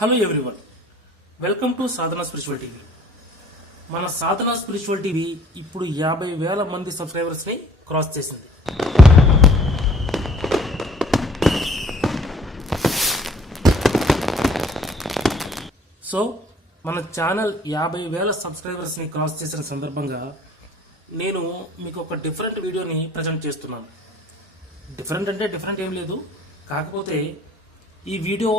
Hello everyone, welcome to Sadhana spiritual TV. మన సాధన spiritual TV ఇప్పుడు 50,000 మంది సబ్స్క్రైబర్స్ ని క్రాస్ చేసింది. సో మన ఛానల్ 50,000 సబ్స్క్రైబర్స్ ని క్రాస్ చేసిన సందర్భంగా నేను మీకు ఒక డిఫరెంట్ వీడియోని ప్రజెంట్ చేస్తున్నాను. డిఫరెంట్ అంటే డిఫరెంట్ ఏం లేదు, కాకపోతే ఈ వీడియో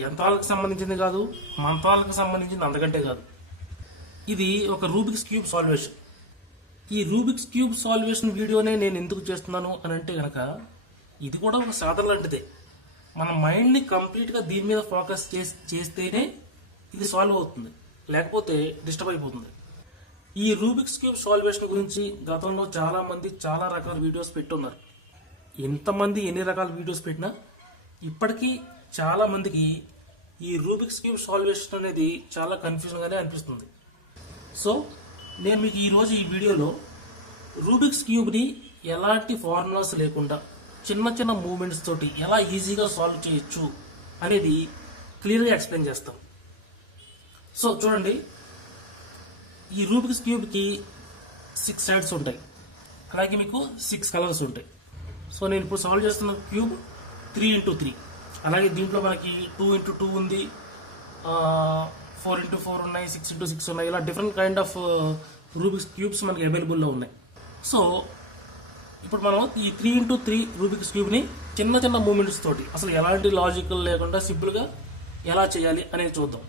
యంత్రాలకు సంబంధించింది కాదు, మంత్రాలకు సంబంధించింది అంతకంటే కాదు. ఇది ఒక రూబిక్స్ క్యూబ్ సాల్వేషన్. ఈ రూబిక్స్ క్యూబ్ సాల్వేషన్ వీడియోనే నేను ఎందుకు చేస్తున్నాను అని అంటే కనుక, ఇది కూడా ఒక సాధన లాంటిదే. మన మైండ్ని కంప్లీట్గా దీని మీద ఫోకస్ చేస్తేనే ఇది సాల్వ్ అవుతుంది, లేకపోతే డిస్టర్బ్ అయిపోతుంది. ఈ రూబిక్స్ క్యూబ్ సాల్వేషన్ గురించి గతంలో చాలా మంది చాలా రకాల వీడియోస్ పెట్టున్నారు. ఎంతమంది ఎన్ని రకాల వీడియోస్ పెట్టినా ఇప్పటికీ చాలా మందికి ఈ రూబిక్స్ క్యూబ్ సాల్వేషన్ అనేది చాలా కన్ఫ్యూజన్గానే అనిపిస్తుంది. సో నేను మీకు ఈరోజు ఈ వీడియోలో రూబిక్స్ క్యూబ్ని ఎలాంటి ఫార్ములాస్ లేకుండా చిన్న చిన్న మూమెంట్స్ తోటి ఎలా ఈజీగా సాల్వ్ చేయొచ్చు అనేది క్లియర్గా ఎక్స్ప్లెయిన్ చేస్తాం. సో చూడండి, ఈ రూబిక్స్ క్యూబ్కి 6 సైడ్స్ ఉంటాయి, అలాగే మీకు 6 కలర్స్ ఉంటాయి. సో నేను ఇప్పుడు సాల్వ్ చేస్తున్న క్యూబ్ 3x3, అలాగే దీంట్లో మనకి 2x2 ఉంది, 4x4 ఉన్నాయి, 6x6 ఉన్నాయి. ఇలా different kind of Rubik's cubes మనకి అవైలబుల్లో ఉన్నాయి. సో ఇప్పుడు మనం ఈ 3x3 రూబిక్స్ క్యూబ్ని చిన్న చిన్న మూమెంట్స్ తోటి అసలు ఎలాంటి లాజికల్ లేకుండా సింపుల్గా ఎలా చేయాలి అనేది చూద్దాం.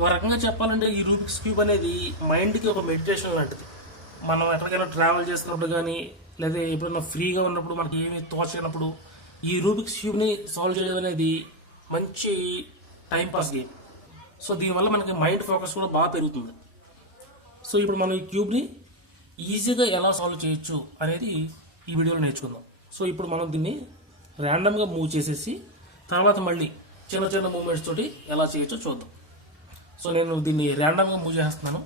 ఒక రకంగా చెప్పాలంటే ఈ రూబిక్స్ క్యూబ్ అనేది మైండ్కి ఒక మెడిటేషన్ లాంటిది. మనం ఎక్కడికైనా ట్రావెల్ చేస్తున్నప్పుడు కానీ, లేదా ఎప్పుడైనా ఫ్రీగా ఉన్నప్పుడు మనకి ఏమీ తోచనప్పుడు ఈ రూబిక్స్ క్యూబ్ని సాల్వ్ చేయడం అనేది మంచి టైంపాస్ గేమ్. సో దీనివల్ల మనకి మైండ్ ఫోకస్ కూడా బాగా పెరుగుతుంది. సో ఇప్పుడు మనం ఈ క్యూబ్ని ఈజీగా ఎలా సాల్వ్ చేయొచ్చు అనేది ఈ వీడియోలో నేర్చుకుందాం. సో ఇప్పుడు మనం దీన్ని ర్యాండమ్గా మూవ్ చేసేసి తర్వాత మళ్ళీ చిన్న చిన్న మూమెంట్స్ తోటి ఎలా చేయొచ్చో చూద్దాం. సో నేను దీన్ని ర్యాండమ్గా మూవ్ చేస్తున్నాను.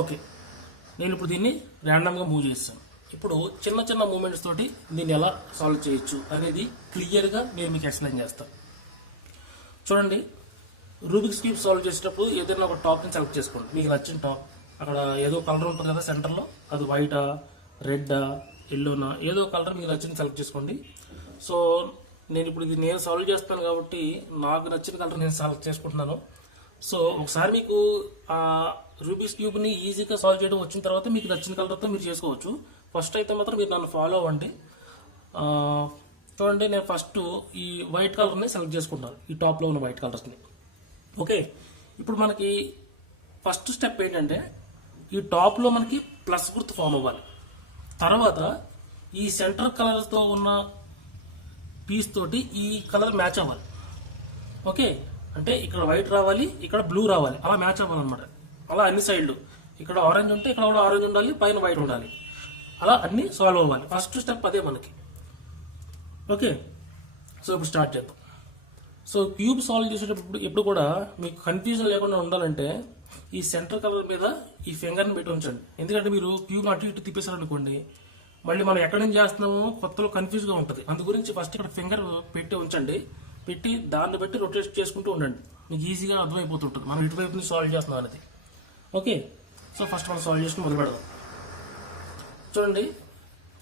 ఓకే, నేను ఇప్పుడు దీన్ని ర్యాండమ్గా మూవ్ చేస్తాను. ఇప్పుడు చిన్న చిన్న మూమెంట్స్ తోటి దీన్ని ఎలా సాల్వ్ చేయొచ్చు అనేది క్లియర్గా నేను మీకు ఎక్స్ప్లెయిన్ చేస్తాను. చూడండి, రూబిక్స్ క్యూబ్ సాల్వ్ చేసేటప్పుడు ఏదైనా ఒక టాప్ని సెలెక్ట్ చేసుకోండి. మీకు నచ్చిన టాప్, అక్కడ ఏదో కలర్ ఉంటుంది కదా సెంటర్లో, అది వైటా, రెడ్డా, ఎల్లోనా, ఏదో కలర్ మీకు నచ్చింది సెలెక్ట్ చేసుకోండి. సో నేను ఇప్పుడు ఇది నేను సాల్వ్ చేస్తాను కాబట్టి నాకు నచ్చిన కలర్ నేను సెలెక్ట్ చేసుకుంటున్నాను. సో ఒకసారి మీకు ఆ రూబిక్స్ క్యూబ్ని ఈజీగా సాల్వ్ చేయడం వచ్చిన తర్వాత మీకు నచ్చిన కలర్తో మీరు చేసుకోవచ్చు. ఫస్ట్ అయితే మాత్రం మీరు నన్ను ఫాలో అవ్వండి. చూడండి, నేను ఫస్ట్ ఈ వైట్ కలర్ని సెలెక్ట్ చేసుకుంటాను, ఈ టాప్లో ఉన్న వైట్ కలర్స్ని. ఓకే, ఇప్పుడు మనకి ఫస్ట్ స్టెప్ ఏంటంటే ఈ టాప్లో మనకి ప్లస్ గుర్తు ఫామ్ అవ్వాలి. తర్వాత ఈ సెంటర్ కలర్తో ఉన్న పీస్ తోటి ఈ కలర్ మ్యాచ్ అవ్వాలి. ఓకే, అంటే ఇక్కడ వైట్ రావాలి, ఇక్కడ బ్లూ రావాలి, అలా మ్యాచ్ అవ్వాలన్నమాట. అలా అన్ని సైడ్లు, ఇక్కడ ఆరెంజ్ ఉంటే ఇక్కడ కూడా ఆరెంజ్ ఉండాలి, పైన వైట్ ఉండాలి, అలా అన్ని సాల్వ్ అవ్వాలి. ఫస్ట్ స్టెప్ అదే మనకి. ఓకే, సో ఇప్పుడు స్టార్ట్ చేద్దాం. సో క్యూబ్ సాల్వ్ చేసేటప్పుడు ఎప్పుడు కూడా మీకు కన్ఫ్యూజన్ లేకుండా ఉండాలంటే ఈ సెంటర్ కలర్ మీద ఈ ఫింగర్ని పెట్టి ఉంచండి. ఎందుకంటే మీరు క్యూబ్ అటు ఇటు తిప్పేశారనుకోండి, మళ్ళీ మనం ఎక్కడి నుంచి చేస్తున్నామో కొత్తలో కన్ఫ్యూజ్గా ఉంటుంది. అందు గురించి ఫస్ట్ ఇక్కడ ఫింగర్ పెట్టి ఉంచండి, పెట్టి దాన్ని బట్టి రొటేట్ చేసుకుంటూ ఉండండి. మీకు ఈజీగా అర్థమైపోతుంటుంది మనం ఇటువైపు నుంచి సాల్వ్ చేస్తున్నాం అనేది. ఓకే, సో ఫస్ట్ మనం సాల్వ్ చేసుకుని మొదలు పెడదాం. చూడండి,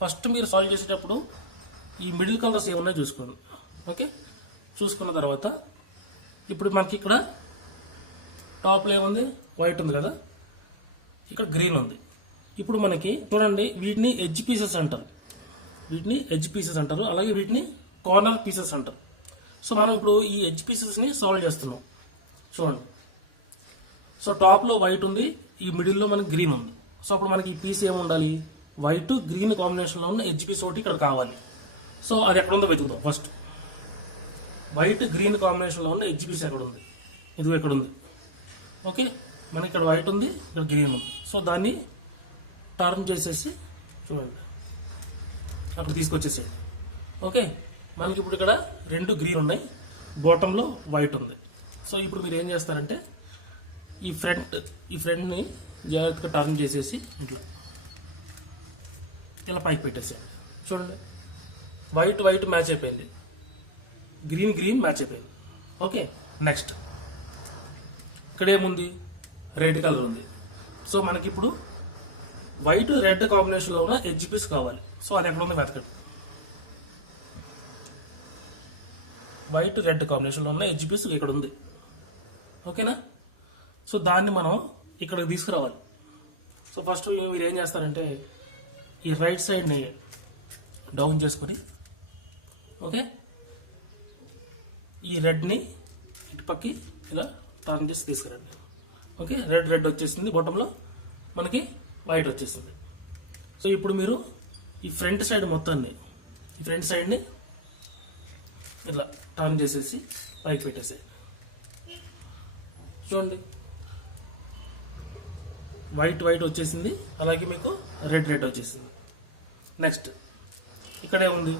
ఫస్ట్ మీరు సాల్వ్ చేసేటప్పుడు ఈ మిడిల్ కలర్స్ ఏమన్నా చూసుకోండి. ఓకే, చూసుకున్న తర్వాత ఇప్పుడు మనకి ఇక్కడ టాప్లో ఏముంది, వైట్ ఉంది కదా, ఇక్కడ గ్రీన్ ఉంది. ఇప్పుడు మనకి చూడండి, వీటిని ఎడ్జ్ పీసెస్ అంటారు, అలాగే వీటిని కార్నర్ పీసెస్ అంటారు. సో మనం ఇప్పుడు ఈ ఎడ్జ్ పీసెస్ని సాల్వ్ చేస్తున్నాం. చూడండి, సో టాప్లో వైట్ ఉంది, ఈ మిడిల్లో మనకి గ్రీన్ ఉంది. సో అప్పుడు మనకి ఈ పీస్ ఏమి ఉండాలి, వైట్ గ్రీన్ కాంబినేషన్లో ఉన్న ఎడ్జ్ పీస్ ఒకటి ఇక్కడ కావాలి. సో అది ఎక్కడ ఉందో వెతుకుతాం. ఫస్ట్ వైట్ గ్రీన్ కాంబినేషన్లో ఉన్న ఎడ్జ్ పీస్ ఎక్కడ ఉంది, ఇది ఎక్కడ ఉంది. ఓకే, మనకి ఇక్కడ వైట్ ఉంది, ఇక్కడ గ్రీన్ ఉంది. సో దాన్ని టర్న్ చేసేసి చూడండి అక్కడ తీసుకొచ్చేసేయండి. ఓకే, మనకి ఇప్పుడు ఇక్కడ 2 గ్రీన్ ఉన్నాయి, బాటంలో వైట్ ఉంది. సో ఇప్పుడు మీరు ఏం చేస్తారంటే ఈ ఫ్రంట్ని జాగ్రత్తగా టర్న్ చేసేసి ఇలా పైకి పెట్టేసేయండి. చూడండి, వైట్ మ్యాచ్ అయిపోయింది, గ్రీన్ మ్యాచ్ అయిపోయింది. ఓకే, నెక్స్ట్ ఇక్కడ ఏముంది, రెడ్ కలర్ ఉంది. సో మనకి ఇప్పుడు వైట్ రెడ్ కాంబినేషన్లో ఉన్న ఎడ్జ్ పీస్ కావాలి. సో అది ఎక్కడ ఉంది వెతకండి. వైట్ రెడ్ కాంబినేషన్లో ఉన్న ఎడ్జ్ పీస్ ఇక్కడ ఉంది. ఓకేనా? సో దాన్ని మనం ఇక్కడికి తీసుకురావాలి. సో ఫస్ట్ మీరు ఏం చేస్తారంటే ఈ రైట్ సైడ్ని డౌన్ చేసుకొని, ఓకే, ఈ రెడ్ని ఇటు పక్కి ఇలా టర్న్ చేసి తీసుకురండి. ఓకే, రెడ్ వచ్చేసింది, బాటంలో మనకి వైట్ వచ్చేసింది. సో ఇప్పుడు మీరు ఈ ఫ్రంట్ సైడ్ని ఇట్లా టర్న్ చేసేసి పైకి పెట్టేసేయండి. చూడండి, వైట్ వచ్చేసింది, అలాగే మీకు రెడ్ వచ్చేసింది. నెక్స్ట్ ఇక్కడ ఏముంది,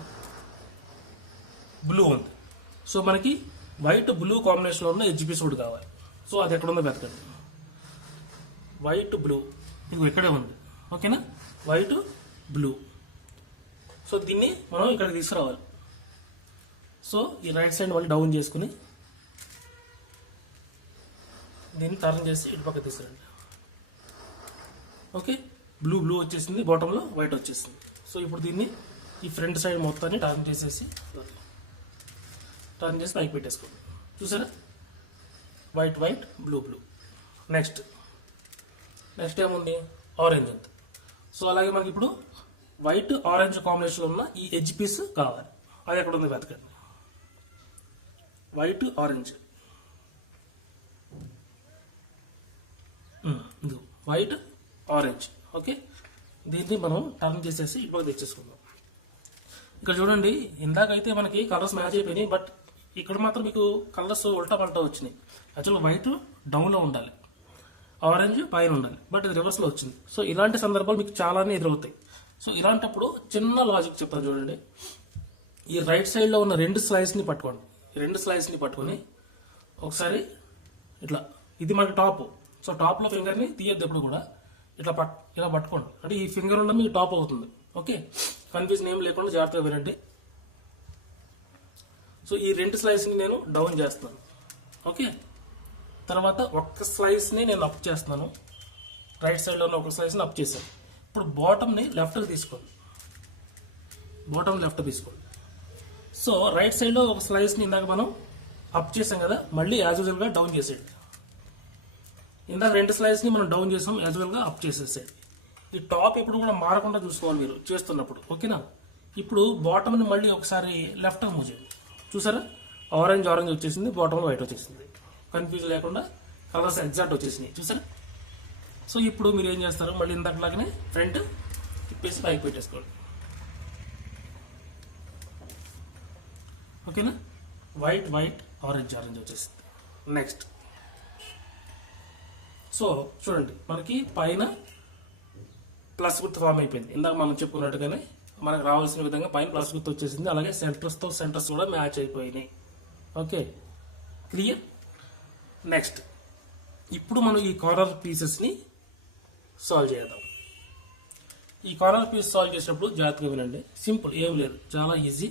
బ్లూ ఉంది. సో మనకి వైట్ బ్లూ కాంబినేషన్లో ఉన్న ఎడ్జ్ పీస్ కూడా కావాలి. సో అది ఎక్కడ ఉందో వెతకండి. వైట్ బ్లూ మీకు ఇక్కడే ఉంది. ఓకేనా, వైట్ బ్లూ. సో దీన్ని మనం ఇక్కడికి తీసుకురావాలి. సో ఈ రైట్ సైడ్ మళ్ళీ డౌన్ చేసుకుని దీన్ని టర్న్ చేసి ఇటు పక్క తీసుకురండి. ఓకే, బ్లూ వచ్చేసింది, బాటంలో వైట్ వచ్చేసింది. సో ఇప్పుడు దీన్ని ఈ ఫ్రంట్ సైడ్ మొత్తాన్ని టర్న్ చేసి పైకి పెట్టేసుకోండి. చూసారా, వైట్ బ్లూ. నెక్స్ట్ ఏముంది, ఆరెంజ్ ఉంది. సో అలాగే మనకి ఇప్పుడు వైట్ ఆరెంజ్ కాంబినేషన్లో ఉన్న ఈ ఎడ్జ్ పీస్ కావాలి. అది ఎక్కడ ఉంది వెతకండి. White orange, white orange. Okay, దీన్ని మనం టర్న్ చేసేసి ఇటు తెచ్చేసుకుందాం. ఇక్కడ చూడండి, ఇందాకైతే మనకి కలర్స్ మ్యాచ్ అయిపోయినాయి, బట్ ఇక్కడ మాత్రం మీకు కలర్స్ ఉల్టా పల్టా వచ్చినాయి. యాక్చువల్గా వైట్ డౌన్లో ఉండాలి, ఆరెంజ్ పైన ఉండాలి, బట్ ఇది రివర్స్లో వచ్చింది. సో ఇలాంటి సందర్భాలు మీకు చాలానే ఎదురవుతాయి. సో ఇలాంటప్పుడు చిన్న లాజిక్ చెప్తాను చూడండి. ఈ రైట్ సైడ్లో ఉన్న 2 స్లైస్ని పట్టుకోండి. ఈ 2 స్లైస్ని పట్టుకొని ఒకసారి ఇట్లా, ఇది మనకి టాప్. సో టాప్లో ఫింగర్ని తీయద్దు ఎప్పుడు కూడా, ఇలా పట్టుకోండి. అంటే ఈ ఫింగర్ ఉన్న మీకు టాప్ అవుతుంది. ఓకే, కన్ఫ్యూజన్ ఏం లేకుండా జాగ్రత్తగా వినండి. సో ఈ 2 స్లైస్ని నేను డౌన్ చేస్తాను. ఓకే, తర్వాత ఒక్క స్లైస్ని నేను అప్ చేస్తున్నాను. రైట్ సైడ్లో ఉన్న ఒక స్లైస్ని అప్ చేశాను. ఇప్పుడు బాటమ్ని లెఫ్ట్కి తీసుకోండి. సో రైట్ సైడ్లో ఒక స్లైస్ని ఇందాక మనం అప్ చేసాం కదా, మళ్ళీ యాజ్ యూజువల్గా డౌన్ చేసేయండి. ఇందాక 2 స్లైస్ని మనం డౌన్ చేసాం, యాజ్ యూజువల్గా అప్ చేసేసేయండి. ఈ టాప్ ఇప్పుడు కూడా మారకుండా చూసుకోవాలి మీరు చేస్తున్నప్పుడు. ఓకేనా? ఇప్పుడు బాటమ్ని మళ్ళీ ఒకసారి లెఫ్ట్ మూవ్ చేయండి. చూసారా, ఆరెంజ్ వచ్చేసింది, బాటమ్ వైట్ వచ్చేసింది. కన్ఫ్యూజ్ లేకుండా కలర్స్ ఎగ్జాక్ట్ వచ్చేసినాయి. చూసారా? సో ఇప్పుడు మీరు ఏం చేస్తారు, మళ్ళీ ఇందాకలాగానే ఫ్రంట్ తిప్పేసి పైకి పెట్టేసుకోండి. ఓకేనా, వైట్ ఆరెంజ్ వచ్చేసింది. నెక్స్ట్ సో చూడండి, మనకి పైన ప్లస్ గుర్తు ఫామ్ అయిపోయింది. ఇందాక మనం చెప్పుకున్నట్టుగానే మనకు రావాల్సిన విధంగా పైన ప్లస్ గుర్తు వచ్చేసింది. అలాగే సెంటర్స్ కూడా మ్యాచ్ అయిపోయినాయి. Okay, clear. నెక్స్ట్ ఇప్పుడు మనం ఈ కార్నర్ పీసెస్ని సాల్వ్ చేద్దాం. ఈ కార్నర్ పీస్ సాల్వ్ చేసేటప్పుడు జాగ్రత్తగా వినండి. సింపుల్, ఏం లేదు, చాలా ఈజీ.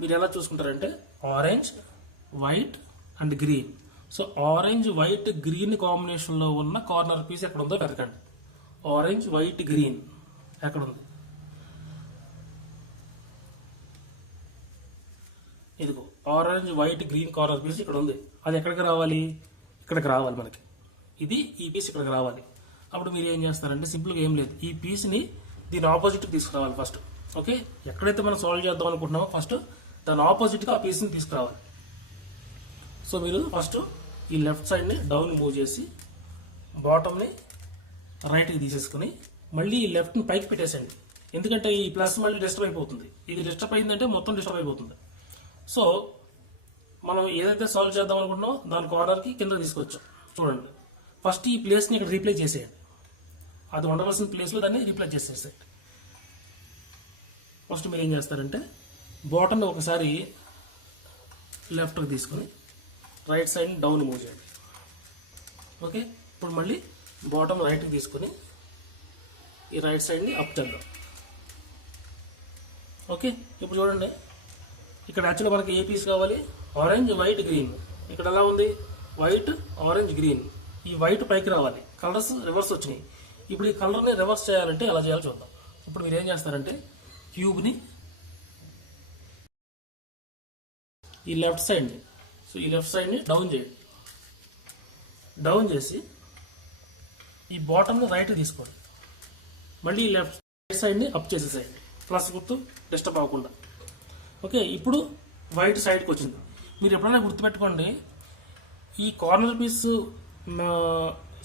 మీరు ఎలా చూసుకుంటారంటే orange, white and green. So orange, white, green కాంబినేషన్లో ఉన్న కార్నర్ పీస్ ఎక్కడ ఉందో వెతకండి. ఆరెంజ్, వైట్, గ్రీన్ ఎక్కడ ఉంది? ఇదిగో orange, white, green corner piece ఇక్కడ ఉంది. అది ఎక్కడికి రావాలి? ఇక్కడికి రావాలి మనకి. ఈ పీస్ ఇక్కడికి రావాలి. అప్పుడు మీరు ఏం చేస్తారంటే సింపుల్గా ఏం లేదు, ఈ పీస్ని దీని ఆపోజిట్కి తీసుకురావాలి ఫస్ట్. ఓకే, ఎక్కడైతే మనం సాల్వ్ చేద్దాం అనుకుంటున్నామో ఫస్ట్ దాని ఆపోజిట్గా ఆ పీస్ని తీసుకురావాలి. సో మీరు ఫస్ట్ ఈ లెఫ్ట్ సైడ్ని డౌన్ మూవ్ చేసి బాటమ్ని రైట్కి తీసేసుకుని మళ్ళీ ఈ లెఫ్ట్ని పైకి పెట్టేసేయండి. ఎందుకంటే ఈ ప్లస్ మళ్ళీ డిస్టర్బ్ అయిపోతుంది. ఇది డిస్టర్బ్ అయిందంటే మొత్తం డిస్టర్బ్ అయిపోతుంది. సో మనం ఏదైతే సాల్వ్ చేద్దాం అనుకుంటున్నామో దాని కార్నర్కి కింద తీసుకొచ్చాం. చూడండి, ఫస్ట్ ఈ ప్లేస్ని ఇక్కడ రీప్లేస్ చేసేయండి. అది ఉండవలసిన ప్లేస్లో దాన్ని రీప్లేస్ చేసేసేయండి. ఫస్ట్ మీరు ఏం చేస్తారంటే బాటమ్ని ఒకసారి లెఫ్ట్కి తీసుకొని రైట్ సైడ్ డౌన్ మూవ్ చేయండి. ఓకే, ఇప్పుడు మళ్ళీ బాటమ్ రైట్కి తీసుకొని ఈ రైట్ సైడ్ని అప్ చేద్దాం. ఓకే, ఇప్పుడు చూడండి ఇక్కడ యాక్చువల్గా మనకి ఏ పీస్ కావాలి, ఆరెంజ్ వైట్ గ్రీన్. ఇక్కడ ఎలా ఉంది, వైట్ ఆరెంజ్ గ్రీన్. ఈ వైట్ పైకి రావాలి, కలర్స్ రివర్స్ వచ్చినాయి. ఇప్పుడు ఈ కలర్ని రివర్స్ చేయాలంటే ఎలా చేయాలో చూద్దాం. ఇప్పుడు మీరు ఏం చేస్తారంటే క్యూబ్ని ఈ లెఫ్ట్ సైడ్ని, సో ఈ లెఫ్ట్ సైడ్ని డౌన్ చేయండి. డౌన్ చేసి ఈ బాటమ్ని రైట్ తీసుకోండి. మళ్ళీ ఈ లెఫ్ట్ సైడ్ని అప్ చేసేసేయండి, ప్లస్ గుర్తు డిస్టర్బ్ అవ్వకుండా. ఓకే, ఇప్పుడు వైట్ సైడ్కి వచ్చింది. మీరు ఎప్పుడైనా గుర్తుపెట్టుకోండి, ఈ కార్నర్ పీస్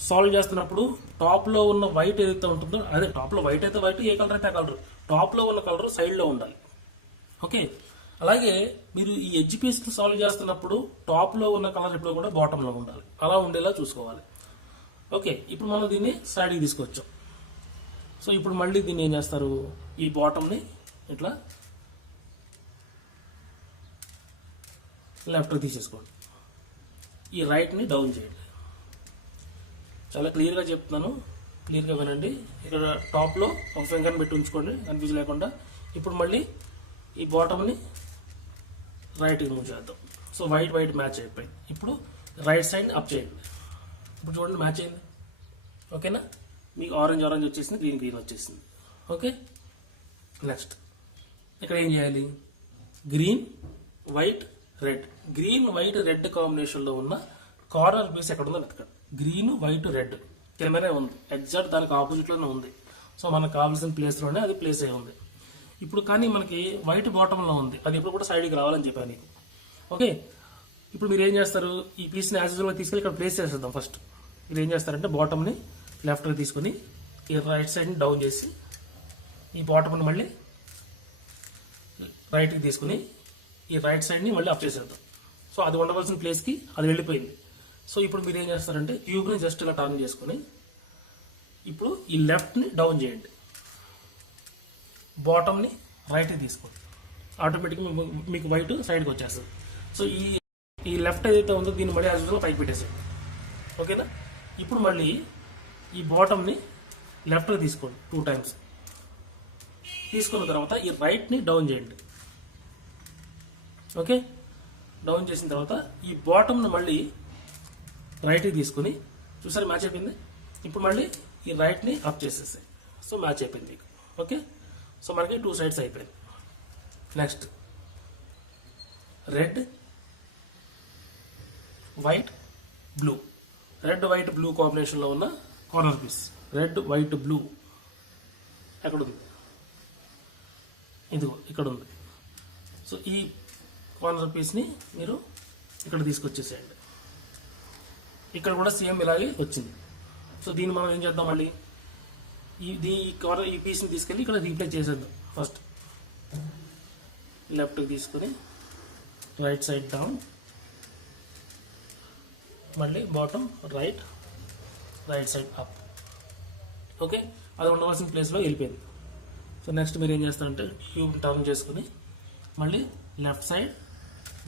సాల్వ్ చేస్తున్నప్పుడు టాప్లో ఉన్న వైట్ ఏదైతే ఉంటుందో, అదే టాప్లో వైట్ అయితే వైట్, ఏ కలర్ అయితే ఆ కలర్, టాప్లో ఉన్న కలర్ సైడ్లో ఉండాలి. ఓకే, అలాగే మీరు ఈ ఎడ్జ్ పీస్ సాల్వ్ చేస్తున్నప్పుడు టాప్లో ఉన్న కలర్ ఎప్పుడు కూడా బాటంలో ఉండాలి, అలా ఉండేలా చూసుకోవాలి. ఓకే, ఇప్పుడు మనం దీన్ని సైడ్కి తీసుకొచ్చాం. సో ఇప్పుడు మళ్ళీ దీన్ని ఏం చేస్తారు, ఈ బాటమ్ని ఇట్లా లెఫ్ట్కి తీసేసుకోండి, ఈ రైట్ని డౌన్ చేయండి. చాలా క్లియర్గా చెప్తున్నాను, క్లియర్గా వినండి. ఇక్కడ టాప్లో ఒక ఫింగర్ని పెట్టి ఉంచుకోండి కన్ఫ్యూజ్ లేకుండా. ఇప్పుడు మళ్ళీ ఈ బాటమ్ని రైట్కి మూవ్ చేద్దాం. సో వైట్ వైట్ మ్యాచ్ అయిపోయింది. ఇప్పుడు రైట్ సైడ్ అప్ చేయండి. ఇప్పుడు చూడండి మ్యాచ్ అయింది. ఓకేనా, మీకు ఆరెంజ్ ఆరెంజ్ వచ్చేసింది, గ్రీన్ గ్రీన్ వచ్చేసింది. ఓకే, నెక్స్ట్ ఇక్కడ ఏం చేయాలి, green white red, green white red కాంబినేషన్లో ఉన్న కార్నర్ పీస్ ఎక్కడ ఉందో వెతకండి. గ్రీన్ వైట్ రెడ్ కెమెరా ఉంది, ఎగ్జాక్ట్ దానికి ఆపోజిట్లోనే ఉంది. సో మనకు కావాల్సిన ప్లేస్లోనే అది ప్లేస్ అయి ఉంది. ఇప్పుడు కానీ మనకి వైట్ బాటంలో ఉంది, అది ఇప్పుడు కూడా సైడ్కి రావాలని చెప్పాను నీకు. ఓకే, ఇప్పుడు మీరు ఏం చేస్తారు, ఈ పీస్ని యాజ్ యూజువల్గా తీసుకెళ్ళి ఇక్కడ ప్లేస్ చేసేద్దాం. ఫస్ట్ మీరు ఏం చేస్తారంటే బాటమ్ని లెఫ్ట్కి తీసుకొని ఈ రైట్ సైడ్ని డౌన్ చేసి ఈ బాటమ్ని మళ్ళీ రైట్కి తీసుకుని ఈ రైట్ సైడ్ని మళ్ళీ అప్ చేసేద్దాం. సో అది ఉండవలసిన ప్లేస్కి అది వెళ్ళిపోయింది. సో ఇప్పుడు మీరు ఏం చేస్తారంటే క్యూబ్ని జస్ట్ ఇలా టర్న్ చేసుకొని ఇప్పుడు ఈ లెఫ్ట్ని డౌన్ చేయండి, బాటమ్ని రైట్కి తీసుకోండి, ఆటోమేటిక్గా మీకు వైట్ సైడ్కి వచ్చేస్తుంది. సో ఈ లెఫ్ట్ ఏదైతే ఉందో దీన్ని మళ్ళీ యాజ్ యూజువల్గా పైకి పెట్టేసేయండి. ఓకేనా, ఇప్పుడు మళ్ళీ ఈ బాటమ్ని లెఫ్ట్కి తీసుకోండి 2 times. తీసుకున్న తర్వాత ఈ రైట్ని డౌన్ చేయండి. ఓకే, డౌన్ చేసిన తర్వాత ఈ బాటమ్ని మళ్ళీ రైట్కి తీసుకుని, చూసారు మ్యాచ్ అయిపోయింది. ఇప్పుడు మళ్ళీ ఈ రైట్ని అప్ చేసేసాయి. సో మ్యాచ్ అయిపోయింది మీకు. ఓకే, సో మనకి 2 sides అయిపోయింది. Next red white blue, red white blue కాంబినేషన్లో ఉన్న corner piece. Red white blue ఎక్కడుంది, ఇదిగో ఇక్కడ ఉంది. సో ఈ కార్నర్ పీస్ని మీరు ఇక్కడ తీసుకొచ్చేసేయండి. ఇక్కడ కూడా సేమ్ ఇలాగే వచ్చింది. సో దీన్ని మనం ఏం చేద్దాం, మళ్ళీ ఈ పీస్ని తీసుకెళ్ళి ఇక్కడ రీప్లేస్ చేసేద్దాం. ఫస్ట్ లెఫ్ట్కి తీసుకొని రైట్ సైడ్ డౌన్, మళ్ళీ bottom right side up. Okay, అది ఉండవలసిన ప్లేస్లో వెళ్ళిపోయింది. సో నెక్స్ట్ మీరు ఏం చేస్తారంటే క్యూబ్ టర్న్ చేసుకుని మళ్ళీ left side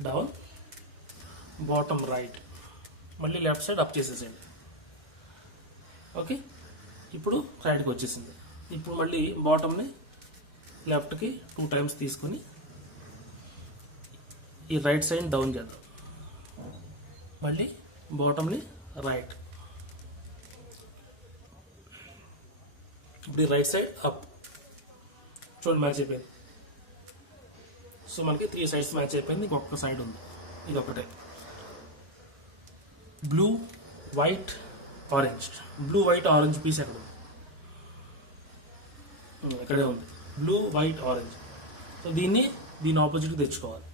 down, bottom right, మళ్ళీ లెఫ్ట్ సైడ్ అప్ చేసేసేయండి. ఓకే, ఇప్పుడు రైట్కి వచ్చేసింది. ఇప్పుడు మళ్ళీ బాటమ్ని లెఫ్ట్కి 2 times తీసుకొని ఈ రైట్ సైడ్ డౌన్ చేద్దాం, మళ్ళీ బాటమ్ని రైట్, ఇప్పుడు ఈ రైట్ సైడ్ అప్. చూడండి మ్యాచ్ అయిపోయింది. సో మనకి 3 sides మ్యాచ్ అయిపోయింది. ఇంకొక సైడ్ ఉంది, ఇది ఒకటే. Blue white orange, blue white orange piece ఎక్కడ ఉంది, ఇక్కడే ఉంది, బ్లూ వైట్ ఆరెంజ్. సో దీన్ని ఆపోజిట్కి తెచ్చుకోవాలి.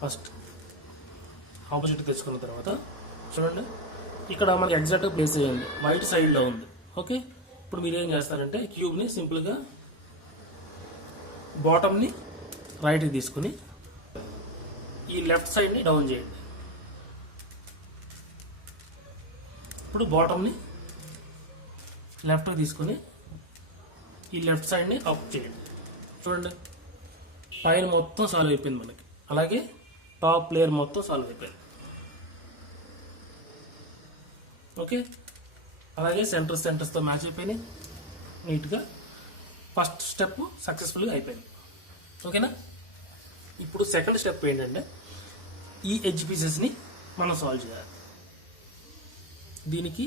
ఫస్ట్ ఆపోజిట్ తెచ్చుకున్న తర్వాత చూడండి ఇక్కడ మనకి ఎగ్జాక్ట్గా ప్లేస్ అయ్యింది, వైట్ సైడ్లో ఉంది. ఓకే, ఇప్పుడు మీరు ఏం చేస్తారంటే క్యూబ్ని సింపుల్గా బాటమ్ని రైట్కి తీసుకుని ఈ లెఫ్ట్ సైడ్ని డౌన్ చేయండి. ఇప్పుడు బాటమ్ని లెఫ్ట్కి తీసుకొని ఈ లెఫ్ట్ సైడ్ని అప్ చేయండి. చూడండి, పైన మొత్తం సాల్వ్ అయిపోయింది మనకి. అలాగే టాప్ లేయర్ మొత్తం సాల్వ్ అయిపోయింది. ఓకే, అలాగే సెంటర్స్తో మ్యాచ్ అయిపోయినాయి నీట్గా. ఫస్ట్ స్టెప్ సక్సెస్ఫుల్గా అయిపోయింది. ఓకేనా. ఇప్పుడు సెకండ్ స్టెప్ ఏంటంటే ఈ ఎడ్జ్ పీసెస్ని మనం సాల్వ్ చేయాలి. దీనికి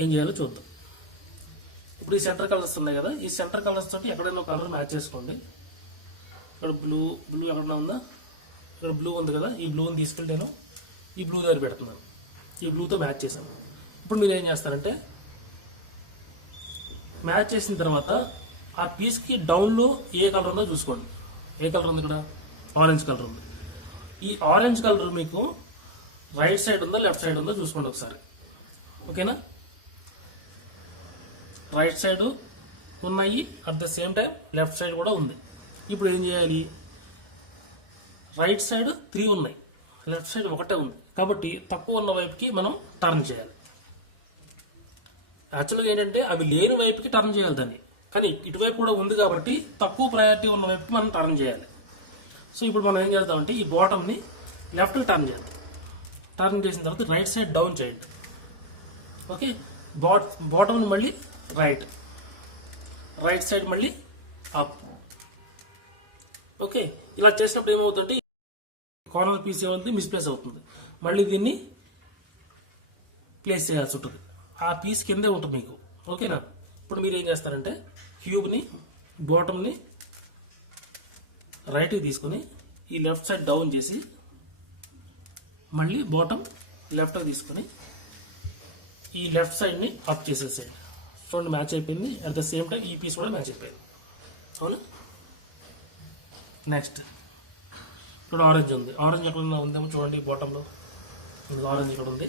ఏం చేయాలో చూద్దాం. ఇప్పుడు ఈ సెంటర్ కలర్స్ ఉన్నాయి కదా, ఈ సెంటర్ కలర్స్ తోటి ఎక్కడైనా కలర్ మ్యాచ్ చేసుకోండి. ఇక్కడ బ్లూ ఎక్కడైనా ఉందా, ఇక్కడ బ్లూ ఉంది కదా, ఈ బ్లూని తీసుకెళ్ళి నేను ఈ బ్లూ దగ్గర పెడుతున్నాను. ఈ బ్లూతో మ్యాచ్ చేశాను. ఇప్పుడు మీరు ఏం చేస్తారంటే మ్యాచ్ చేసిన తర్వాత ఆ పీస్కి డౌన్లో ఏ కలర్ ఉందో చూసుకోండి. ఏ కలర్ ఉంది ఇక్కడ? ఆరెంజ్ కలర్ ఉంది. ఈ ఆరెంజ్ కలర్ మీకు రైట్ సైడ్ ఉందా లెఫ్ట్ సైడ్ ఉందో చూసుకోండి ఒకసారి. ఓకేనా. రైట్ సైడ్ ఉన్నాయి, at the same time left side కూడా ఉంది. ఇప్పుడు ఏం చేయాలి? రైట్ సైడ్ 3 ఉన్నాయి, లెఫ్ట్ సైడ్ 1 ఉంది. కాబట్టి తక్కువ ఉన్న వైపుకి మనం టర్న్ చేయాలి. యాక్చువల్గా ఏంటంటే అవి లేని వైపుకి టర్న్ చేయాలి దాన్ని, కానీ ఇటువైపు కూడా ఉంది కాబట్టి తక్కువ ప్రయారిటీ ఉన్న వైపుకి మనం టర్న్ చేయాలి. సో ఇప్పుడు మనం ఏం చేద్దామంటే ఈ బాటమ్ని లెఫ్ట్కి టర్న్ చేద్దాం. టర్న్ చేసిన తర్వాత రైట్ సైడ్ డౌన్ చేయండి. ఓకే, బాటమ్ని మళ్ళీ రైట్ సైడ్ మళ్ళీ అప్. ఓకే, ఇలా చేసినప్పుడు ఏమవుతుందంటే కార్నర్ పీస్ ఏమవుతుంది, మిస్ప్లేస్ అవుతుంది. మళ్ళీ దీన్ని ప్లేస్ చేయాల్సి ఉంటుంది. ఆ పీస్ కిందే ఉంటుంది మీకు. ఓకేనా. ఇప్పుడు మీరు ఏం చేస్తారంటే క్యూబ్ని బాటమ్ని రైట్కి తీసుకొని ఈ లెఫ్ట్ సైడ్ డౌన్ చేసి మళ్ళీ బాటమ్ లెఫ్ట్కి తీసుకొని ఈ లెఫ్ట్ సైడ్ని అప్ చేసేసేయండి. చూడండి, మ్యాచ్ అయిపోయింది. అట్ ద సేమ్ టైం ఈ పీస్ కూడా మ్యాచ్ అయిపోయింది. అవునా. నెక్స్ట్ ఇప్పుడు ఆరెంజ్ ఉంది. ఆరెంజ్ ఎక్కడ ఉందేమో చూడండి, బాటంలో ఆరెంజ్ ఇక్కడ ఉంది.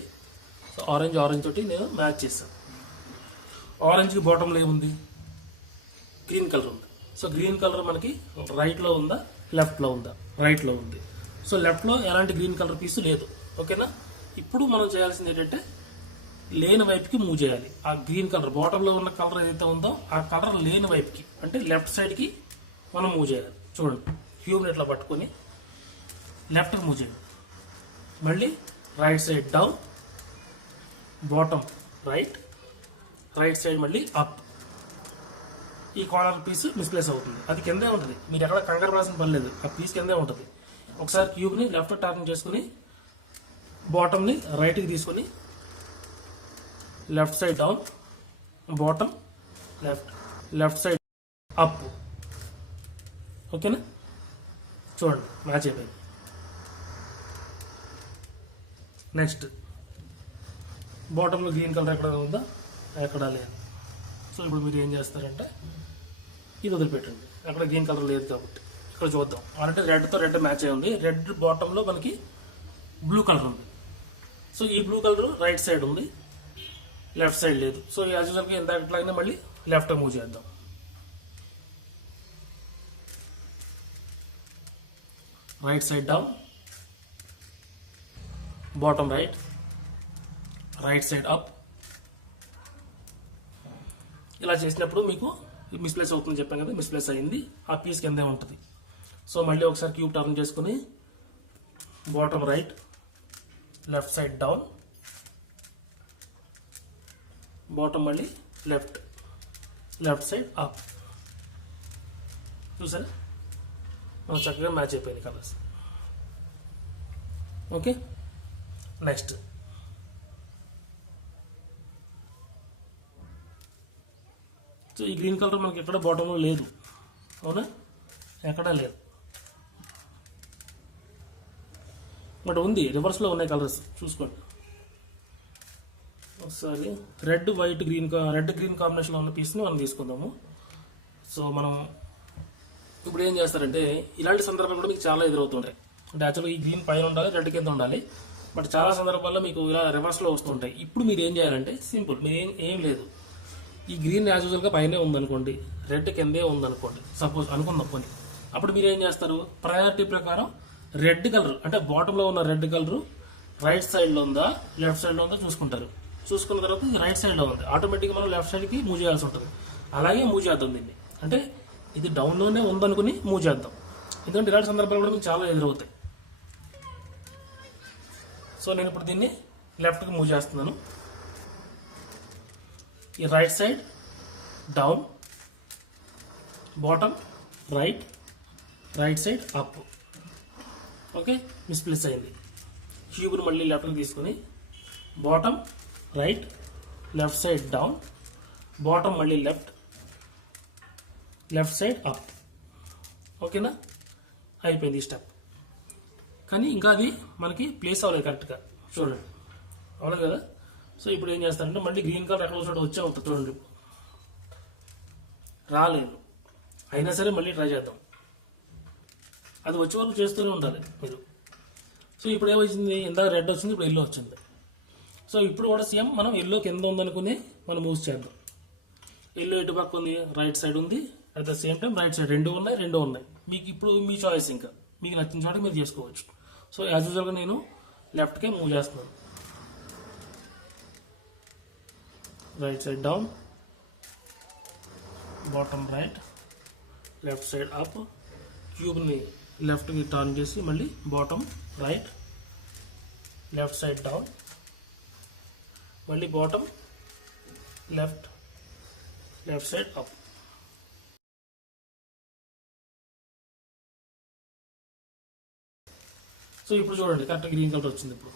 సో ఆరెంజ్ తోటి నేను మ్యాచ్ చేస్తాను. ఆరెంజ్కి బాటంలో ఏముంది? గ్రీన్ కలర్ ఉంది. సో గ్రీన్ కలర్ మనకి రైట్లో ఉందా లెఫ్ట్లో ఉందా? రైట్లో ఉంది. సో లెఫ్ట్లో ఎలాంటి గ్రీన్ కలర్ పీస్ లేదు. ఓకేనా. ఇప్పుడు మనం చేయాల్సింది ఏంటంటే లేని వైపుకి మూవ్ చేయాలి. ఆ గ్రీన్ కలర్ బాటంలో ఉన్న కలర్ ఏదైతే ఉందో ఆ కలర్ లేని వైపుకి, అంటే లెఫ్ట్ సైడ్కి మనం మూవ్ చేయాలి. చూడండి, క్యూబ్ని ఇట్లా పట్టుకొని లెఫ్ట్కి మూవ్ చేయండి. మళ్ళీ right side down, bottom right side మళ్ళీ అప్. ఈ కార్నర్ పీస్ మిస్ప్లేస్ అవుతుంది, అది కిందే ఉంటుంది. మీరు ఎక్కడ కంగారు పడాల్సిన పని లేదు, ఆ పీస్ కిందే ఉంటుంది. ఒకసారి క్యూబ్ని లెఫ్ట్ టర్న్ చేసుకుని బాటమ్ని రైట్కి తీసుకొని left side down, bottom left side up. ఓకేనా. చూడండి, మ్యాచ్ అయిపోయింది. నెక్స్ట్ బాటంలో గ్రీన్ కలర్ ఎక్కడ ఉందా? ఎక్కడా లేదు. సో ఇప్పుడు మీరు ఏం చేస్తారంటే ఇది వదిలిపెట్టండి, అక్కడ గ్రీన్ కలర్ లేదు కాబట్టి. ఇక్కడ చూద్దాం, అంటే రెడ్తో రెడ్ మ్యాచ్ అయి ఉంది. రెడ్ బాటంలో మనకి బ్లూ కలర్ ఉంది. సో ఈ బ్లూ కలర్ రైట్ సైడ్ ఉంది, లెఫ్ట్ సైడ్ లేదు. సో యాజ్ యూజువల్గా ఇందాకట్లాగానే మళ్ళీ లెఫ్ట్ మూవ్ చేద్దాం. Right side down, bottom right side up. ఇలా చేసినప్పుడు మీకు మిస్ప్లేస్ అవుతుంది చెప్పాను కదా, మిస్ప్లేస్ అయింది. ఆ పీస్ కిందే ఉంటుంది. సో మళ్ళీ ఒకసారి క్యూబ్ టర్న్ చేసుకుని bottom left side down, bottom మళ్ళీ లెఫ్ట్ సైడ్ అప్. చూసారా, మనం చక్కగా మ్యాచ్ అయిపోయింది కలర్స్. ఓకే. నెక్స్ట్ సో ఈ గ్రీన్ కలర్ మనకి ఎక్కడ బాటంలో లేదు. అవునా, ఎక్కడా లేదు. బట్ ఉంది, రివర్స్లో ఉన్నాయి కలర్స్ చూసుకోండి ఒకసారి. రెడ్ గ్రీన్ కాంబినేషన్లో ఉన్న పీస్ని మనం తీసుకుందాము. సో మనం ఇప్పుడు ఏం చేస్తారంటే ఇలాంటి సందర్భాలు కూడా మీకు చాలా ఎదురవుతుంటాయి. అంటే యాక్చువల్గా ఈ గ్రీన్ పైన ఉండాలి, రెడ్ కింద ఉండాలి. బట్ చాలా సందర్భాల్లో మీకు ఇలా రివర్స్లో వస్తుంటాయి. ఇప్పుడు మీరు ఏం చేయాలంటే సింపుల్, మీరు ఏం లేదు, ఈ గ్రీన్ యాజ్ యూజువల్గా పైనే ఉందనుకోండి, రెడ్ కిందే ఉందనుకోండి, సపోజ్ అనుకుందాం కొన్ని. అప్పుడు మీరు ఏం చేస్తారు, ప్రయారిటీ ప్రకారం రెడ్ కలర్ అంటే బాటంలో ఉన్న రెడ్ కలర్ రైట్ సైడ్లో ఉందా లెఫ్ట్ సైడ్లో ఉందా చూసుకుంటారు. చూసుకున్న తర్వాత ఇది రైట్ సైడ్లో ఉంది, ఆటోమేటిక్గా మనం లెఫ్ట్ సైడ్కి మూవ్ చేయాల్సి ఉంటుంది. అలాగే మూవ్ చేద్దాం దీన్ని. అంటే ఇది డౌన్లోనే ఉందనుకుని మూవ్ చేద్దాం, ఎందుకంటే ఇలాంటి సందర్భాలు కూడా మీకు చాలా ఎదురవుతాయి. సో నేను ఇప్పుడు దీన్ని లెఫ్ట్కి మూవ్ చేస్తున్నాను. ఈ right side down, bottom right, right side up. Okay, misplace అయింది. క్యూబ్ని మళ్ళీ లెఫ్ట్కి తీసుకొని bottom right, left side down, bottom మళ్ళీ లెఫ్ట్, లెఫ్ట్ సైడ్ అప్. ఓకేనా, అయిపోయింది ఈ స్టెప్. కానీ ఇంకా అది మనకి ప్లేస్ అవ్వలేదు కరెక్ట్గా, చూడండి అవ్వలేదు కదా. సో ఇప్పుడు ఏం చేస్తానంటే మళ్ళీ గ్రీన్ కలర్ ఎక్కడ చోట వచ్చే అవుతుంది, చూడండి రాలేదు, అయినా సరే మళ్ళీ ట్రై చేద్దాం. అది వచ్చే వరకు చేస్తూనే ఉండాలి మీరు. సో ఇప్పుడు ఏమొచ్చింది, ఇందాక రెడ్ వచ్చింది, ఇప్పుడు ఎల్లో వచ్చింది. సో ఇప్పుడు కూడా సేమ్ మనం ఎల్లో కింద ఉందనుకుని మనం మూవ్ చేద్దాం. ఎల్లో ఎటు పక్క ఉంది, రైట్ సైడ్ ఉంది, at the same time right side రెండు ఉన్నాయి. మీకు ఇప్పుడు మీ చాయిస్, ఇంకా మీకు నచ్చిన చోట మీరు చేసుకోవచ్చు. సో యాజ్ యూజువల్గా నేను లెఫ్ట్కే మూవ్ చేస్తున్నాను. Right side down, bottom right, left side up. క్యూబ్ని లెఫ్ట్కి టర్న్ చేసి మళ్ళీ bottom right, left side down, మళ్ళీ bottom left, left side up. So ఇప్పుడు చూడండి కరెక్ట్ గ్రీన్ కలర్ వచ్చింది ఇప్పుడు.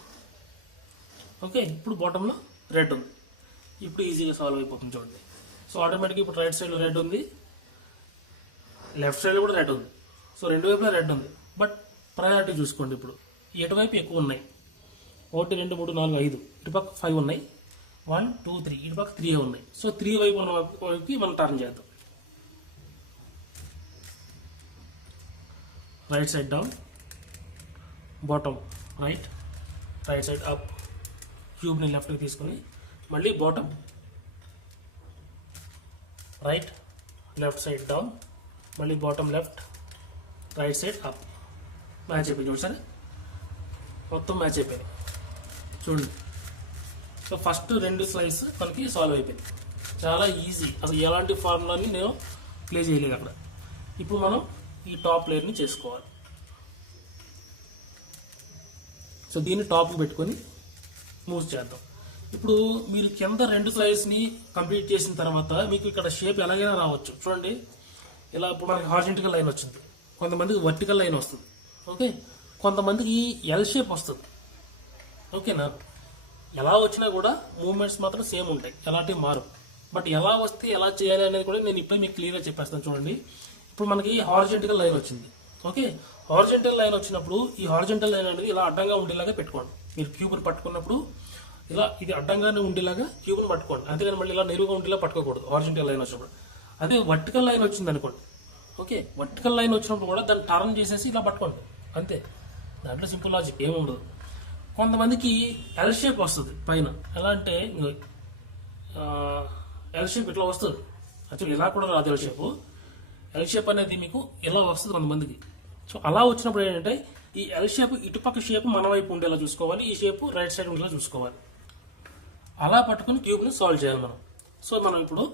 ఓకే, ఇప్పుడు బాటంలో రెడ్ ఉంది, ఇప్పుడు ఈజీగా సాల్వ్ అయిపోతుంది చూడండి. సో ఆటోమేటిక్గా ఇప్పుడు రైట్ సైడ్లో రెడ్ ఉంది, లెఫ్ట్ సైడ్లో కూడా రెడ్ ఉంది. సో రెండు వైపులా రెడ్ ఉంది, బట్ ప్రయారిటీ చూసుకోండి. ఇప్పుడు ఎటువైపు ఎక్కువ ఉన్నాయి, 1 2 3 4 5, ఇటుపక్క 5 ఉన్నాయి, 1 2 3, ఇటుపక్క 3 ఉన్నాయి. సో 3 వైపు ఉన్న వైపుకి మనం టర్న్ చేద్దాం. Right side down, bottom right, right side up. క్యూబ్ని లెఫ్ట్కి తీసుకొని మళ్ళీ bottom right, left side down, మళ్ళీ bottom left, right side up. Match అయిపోయింది చూడండి, సరే మొత్తం మ్యాచ్ అయిపోయింది చూడండి. సో ఫస్ట్ 2 స్లైడ్స్ మనకి సాల్వ్ అయిపోయింది, చాలా ఈజీ. అసలు ఎలాంటి ఫార్ములాని నేను ప్లే చేయలేదు అక్కడ. ఇప్పుడు మనం ఈ టాప్ లేయర్ని చేసుకోవాలి. సో దీన్ని టాప్ పెట్టుకొని మూవ్ చేద్దాం. ఇప్పుడు మీరు కింద 2 స్లైడ్స్ని కంప్లీట్ చేసిన తర్వాత మీకు ఇక్కడ షేప్ ఎలాగైనా రావచ్చు. చూడండి ఇలా ఇప్పుడు మనకి హారిజాంటల్ లైన్ వచ్చింది, కొంతమందికి వర్టికల్ లైన్ వస్తుంది. ఓకే, కొంతమందికి ఎల్ షేప్ వస్తుంది. ఓకేనా, ఎలా వచ్చినా కూడా మూవ్మెంట్స్ మాత్రం సేమ్ ఉంటాయి, ఎలాంటివి మారు. బట్ ఎలా వస్తే ఎలా చేయాలి అనేది కూడా నేను ఇప్పుడే మీకు క్లియర్గా చెప్పేస్తాను. చూడండి ఇప్పుడు మనకి హారిజాంటల్ లైన్ వచ్చింది. ఓకే, హారిజాంటల్ లైన్ వచ్చినప్పుడు ఈ హారిజాంటల్ లైన్ అనేది ఇలా అడ్డంగా ఉండేలాగా పెట్టుకోండి. మీరు క్యూబ్ని పట్టుకున్నప్పుడు ఇలా ఇది అడ్డంగానే ఉండేలాగా క్యూబ్ని పట్టుకోండి, అంతేగాని మళ్ళీ ఇలా నిలువుగా ఉండేలా పట్టుకోకూడదు హారిజాంటల్ లైన్ వచ్చినప్పుడు. అదే వర్టికల్ లైన్ వచ్చింది అనుకోండి, ఓకే, వర్టికల్ లైన్ వచ్చినప్పుడు కూడా దాన్ని టర్న్ చేసేసి ఇలా పట్టుకోండి, అంతే. దాంట్లో సింపుల్ లాజిక్ ఏమి ఉండదు. కొంతమందికి ఎల్ షేప్ వస్తుంది పైన, ఎలా అంటే ఎల్ షేప్ ఇట్లా వస్తుంది. యాక్చువల్లీ ఇలా కూడా రాదు ఎల్ షేప్. ఎల్ షేప్ అనేది మీకు ఇలా వస్తుంది కొంతమందికి. సో అలా వచ్చినప్పుడు ఏంటంటే ఈ ఎల్ షేప్ ఇటుపక్క షేప్ మన వైపు ఉండేలా చూసుకోవాలి, ఈ షేప్ రైట్ సైడ్ ఉండేలా చూసుకోవాలి. అలా పట్టుకుని క్యూబ్ని సాల్వ్ చేయాలి మనం. సో మనం ఇప్పుడు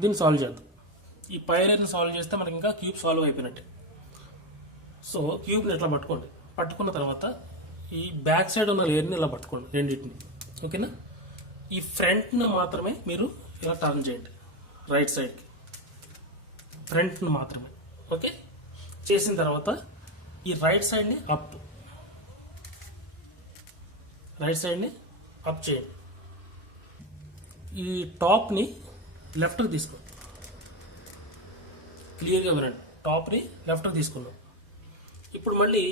దీన్ని సాల్వ్ చేద్దాం. ఈ పైలర్ని సాల్వ్ చేస్తే మనకి ఇంకా క్యూబ్ సాల్వ్ అయిపోయినట్టే. సో క్యూబ్ని ఇట్లా పట్టుకోండి, పట్టుకున్న తర్వాత ఈ బ్యాక్ సైడ్ ఉన్న లేయర్ని ఇలా పట్టుకోండి రెండింటిని. ఓకేనా, ఈ ఫ్రంట్ని మాత్రమే మీరు ఇలా టర్న్ చేయండి రైట్ సైడ్కి, ఫ్రంట్ని మాత్రమే. ఓకే, చేసిన తర్వాత ఈ రైట్ సైడ్ని అప్ చేయండి. ఈ టాప్ని లెఫ్ట్కి తీసుకోండి, క్లియర్గా వినండి. టాప్ని లెఫ్ట్కి తీసుకున్నాం. ఇప్పుడు మళ్ళీ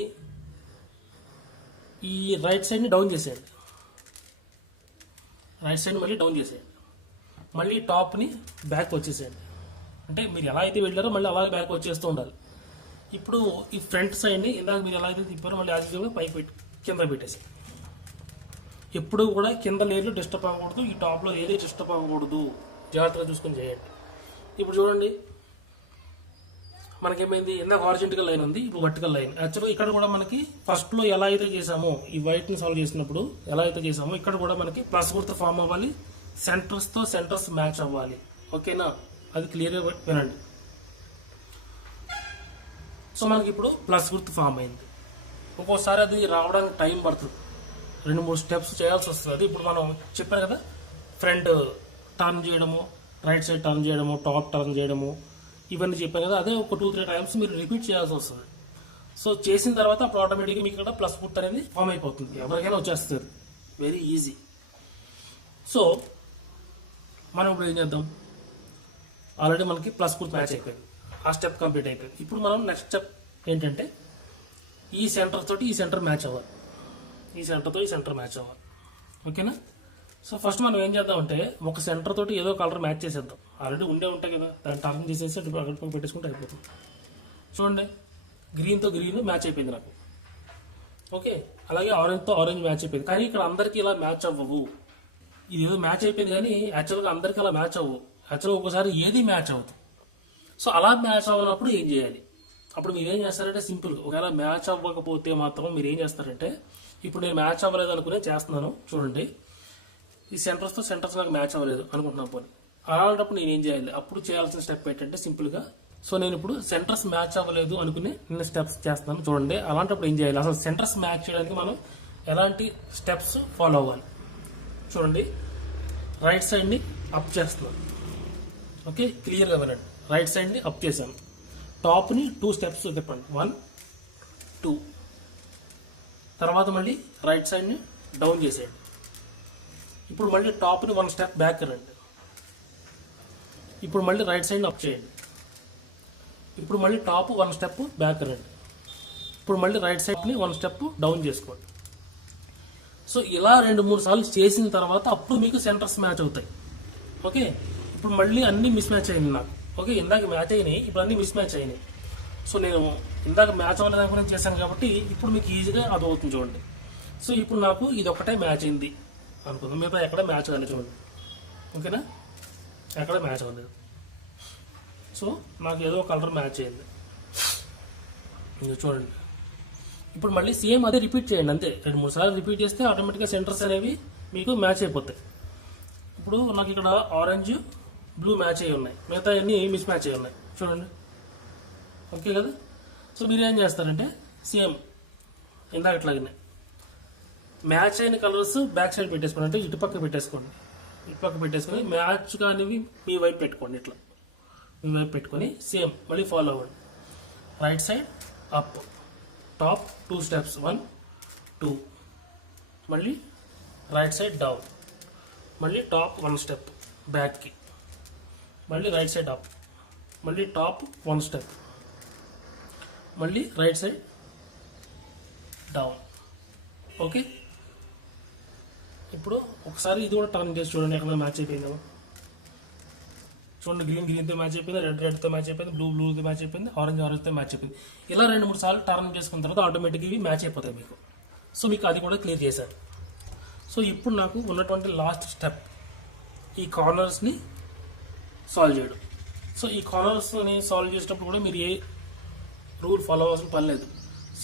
ఈ రైట్ సైడ్ని డౌన్ చేసేయండి, మళ్ళీ టాప్ని బ్యాక్ వచ్చేసేయండి. అంటే మీరు ఎలా అయితే వెళ్ళారో మళ్ళీ అలాగే బ్యాక్ వచ్చేస్తూ ఉండాలి. ఇప్పుడు ఈ ఫ్రంట్ సైడ్ని ఇందాక మీరు ఎలా అయితే తిప్పారో మళ్ళీ యాజిటీవ్గా పైకి పెట్టి కింద పెట్టేసి, ఎప్పుడు కూడా కింద లేయర్లు డిస్టర్బ్ అవ్వకూడదు, ఈ టాప్లో ఏది డిస్టర్బ్ అవ్వకూడదు, జాగ్రత్తగా చూసుకొని చేయండి. ఇప్పుడు చూడండి మనకేమైంది, ఇందాక హారిజాంటల్ లైన్ ఉంది, ఇప్పుడు వర్టికల్ లైన్. యాక్చువల్గా ఇక్కడ కూడా మనకి ఫస్ట్లో ఎలా అయితే చేసామో ఈ వైట్ని సాల్వ్ చేసినప్పుడు ఎలా అయితే చేసామో ఇక్కడ కూడా మనకి ప్లస్ గుర్తు ఫామ్ అవ్వాలి, సెంటర్స్తో సెంటర్స్ మ్యాచ్ అవ్వాలి. ఓకేనా, అది క్లియర్గా వినండి. సో మనకి ఇప్పుడు ప్లస్ గుర్తు ఫామ్ అయింది. ఒక్కోసారి అది రావడానికి టైం పడుతుంది, 2-3 స్టెప్స్ చేయాల్సి వస్తుంది. ఇప్పుడు మనం చెప్పాను కదా, ఫ్రంట్ టర్న్ చేయడము, రైట్ సైడ్ టర్న్ చేయడము, టాప్ టర్న్ చేయడము, ఇవన్నీ చెప్పాను కదా, అదే ఒక 2-3 టైమ్స్ మీరు రిపీట్ చేయాల్సి వస్తుంది. సో చేసిన తర్వాత అప్పుడు ఆటోమేటిక్గా మీకు ఇక్కడ ప్లస్ గుర్తు అనేది ఫామ్ అయిపోతుంది, ఎవరికైనా వచ్చేస్తుంది, వెరీ ఈజీ. సో మనం ఇప్పుడు ఏం చేద్దాం, ఆల్రెడీ మనకి ప్లస్ గుర్తు మ్యాచ్ అయిపోయింది, ఆ స్టెప్ కంప్లీట్ అయిపోయింది. ఇప్పుడు మనం నెక్స్ట్ స్టెప్ ఏంటంటే ఈ సెంటర్ తోటి ఈ సెంటర్ మ్యాచ్ అవ్వాలి, ఈ సెంటర్తో ఈ సెంటర్ మ్యాచ్ అవ్వాలి. ఓకేనా? సో ఫస్ట్ మనం ఏం చేద్దామంటే ఒక సెంటర్ తోటి ఏదో కలర్ మ్యాచ్ చేసేద్దాం, ఆల్రెడీ ఉంటాయి కదా, దాన్ని టర్న్ చేసేసి అక్కడ పెట్టేసుకుంటే అయిపోతుంది. చూడండి, గ్రీన్తో గ్రీన్ మ్యాచ్ అయిపోయింది నాకు. ఓకే, అలాగే ఆరెంజ్తో ఆరెంజ్ మ్యాచ్ అయిపోయింది. కానీ ఇక్కడ అందరికీ ఇలా మ్యాచ్ అవ్వవు, ఇది ఏదో మ్యాచ్ అయిపోయింది కానీ యాక్చువల్గా అందరికీ అలా మ్యాచ్ అవ్వవు. యాక్చువల్గా ఒకసారి ఏది మ్యాచ్ అవుతుంది. సో అలా మ్యాచ్ అవ్వనప్పుడు ఏం చేయాలి? అప్పుడు మీరు ఏం చేస్తారంటే సింపుల్, ఒకవేళ మ్యాచ్ అవ్వకపోతే మాత్రం మీరు ఏం చేస్తారంటే, ఇప్పుడు నేను మ్యాచ్ అవ్వలేదు అనుకునే చేస్తున్నాను చూడండి, ఈ సెంటర్స్తో సెంటర్స్ నాకు మ్యాచ్ అవ్వలేదు అనుకుంటున్నాను పోనీ, అలాంటప్పుడు నేను ఏం చేయాలి? అప్పుడు చేయాల్సిన స్టెప్ ఏంటంటే సింపుల్గా, సో నేను ఇప్పుడు సెంటర్స్ మ్యాచ్ అవ్వలేదు అనుకుని నేను స్టెప్స్ చేస్తాను చూడండి. అలాంటప్పుడు ఏం చేయాలి? అసలు సెంటర్స్ మ్యాచ్ చేయడానికి మనం ఎలాంటి స్టెప్స్ ఫాలో అవ్వాలి చూడండి. రైట్ సైడ్ని అప్ చేస్తున్నాను. ఓకే, క్లియర్గా వినండి. రైట్ సైడ్ని అప్ చేశాను, టాప్ని 2 స్టెప్స్ తిప్పండి, 1 2. తర్వాత మళ్ళీ రైట్ సైడ్ని డౌన్ చేసేయండి. ఇప్పుడు మళ్ళీ టాప్ని 1 స్టెప్ బ్యాక్ రండి. ఇప్పుడు మళ్ళీ రైట్ సైడ్ని అప్ చేయండి. ఇప్పుడు మళ్ళీ టాప్ 1 స్టెప్ బ్యాక్ రండి. ఇప్పుడు మళ్ళీ రైట్ సైడ్ని 1 స్టెప్ డౌన్ చేసుకోండి. సో ఇలా 2-3 సార్లు చేసిన తర్వాత అప్పుడు మీకు సెంటర్స్ మ్యాచ్ అవుతాయి. ఓకే, ఇప్పుడు మళ్ళీ అన్ని మిస్ మ్యాచ్ అయింది నాకు. ఓకే, ఇందాక మ్యాచ్ అయినాయి, ఇప్పుడు అన్ని మిస్ మ్యాచ్ అయినాయి. సో నేను ఇందాక మ్యాచ్ అవ్వలేదు అనుకుని చేశాను కాబట్టి ఇప్పుడు మీకు ఈజీగా అది అవుతుంది చూడండి. సో ఇప్పుడు నాకు ఇది ఒకటే మ్యాచ్ అయింది అనుకుందాం, మిగతా ఎక్కడ మ్యాచ్ అవ్వలేదు చూడండి. ఓకేనా, ఎక్కడ మ్యాచ్ అవ్వలేదు. సో నాకు ఏదో కలర్ మ్యాచ్ అయింది చూడండి. ఇప్పుడు మళ్ళీ సేమ్ అదే రిపీట్ చేయండి, అంతే 2-3 సార్లు రిపీట్ చేస్తే ఆటోమేటిక్గా సెంటర్స్ అనేవి మీకు మ్యాచ్ అయిపోతాయి. ఇప్పుడు నాకు ఇక్కడ ఆరెంజ్ బ్లూ మ్యాచ్ అయ్యి ఉన్నాయి, మిగతా అన్నీ మిస్ మ్యాచ్ అయ్యి ఉన్నాయి చూడండి. ఓకే కదా? సో మీరు ఏం చేస్తారంటే సేమ్ ఇందాక ఇట్లాగనే మ్యాచ్ అయిన కలర్స్ బ్యాక్ సైడ్ పెట్టేసుకోండి, అంటే ఇటుపక్క పెట్టేసుకోండి. ఇటుపక్క పెట్టేసుకొని మ్యాచ్ కానివి మీ వైపు పెట్టుకోండి, ఇట్లా మీ వైపు పెట్టుకొని సేమ్ మళ్ళీ ఫాలో అవ్వండి. Right side up, top 2 steps 1 2, మళ్ళీ రైట్ సైడ్ డౌన్, మళ్ళీ టాప్ 1 స్టెప్ బ్యాక్కి, మళ్ళీ రైట్ సైడ్ అప్, మళ్ళీ టాప్ 1 స్టెప్, మళ్ళీ రైట్ సైడ్ డౌన్. ఓకే, ఇప్పుడు ఒకసారి ఇది కూడా టర్న్ చేసి చూడండి, ఎక్కడ మ్యాచ్ అయిపోయిందో చూడండి. గ్రీన్ గ్రీన్తో మ్యాచ్ అయిపోయింది, రెడ్ రెడ్తో మ్యాచ్ అయిపోయింది, బ్లూ బ్లూతో మ్యాచ్ అయిపోయింది, ఆరెంజ్ ఆరెంజ్తో మ్యాచ్ అయిపోయింది. ఇలా 2-3 సార్లు టర్న్ చేసుకున్న తర్వాత ఆటోమేటిక్గా ఇవి మ్యాచ్ అయిపోతాయి మీకు. సో మీకు అది కూడా క్లియర్ చేశాను. సో ఇప్పుడు నాకు ఉన్నటువంటి లాస్ట్ స్టెప్ ఈ కార్నర్స్ని సాల్వ్ చేయడం. సో ఈ కార్నర్స్ని సాల్వ్ చేసేటప్పుడు కూడా మీరు ఏ రూల్ ఫాలో అవ్వాల్సిన పని లేదు,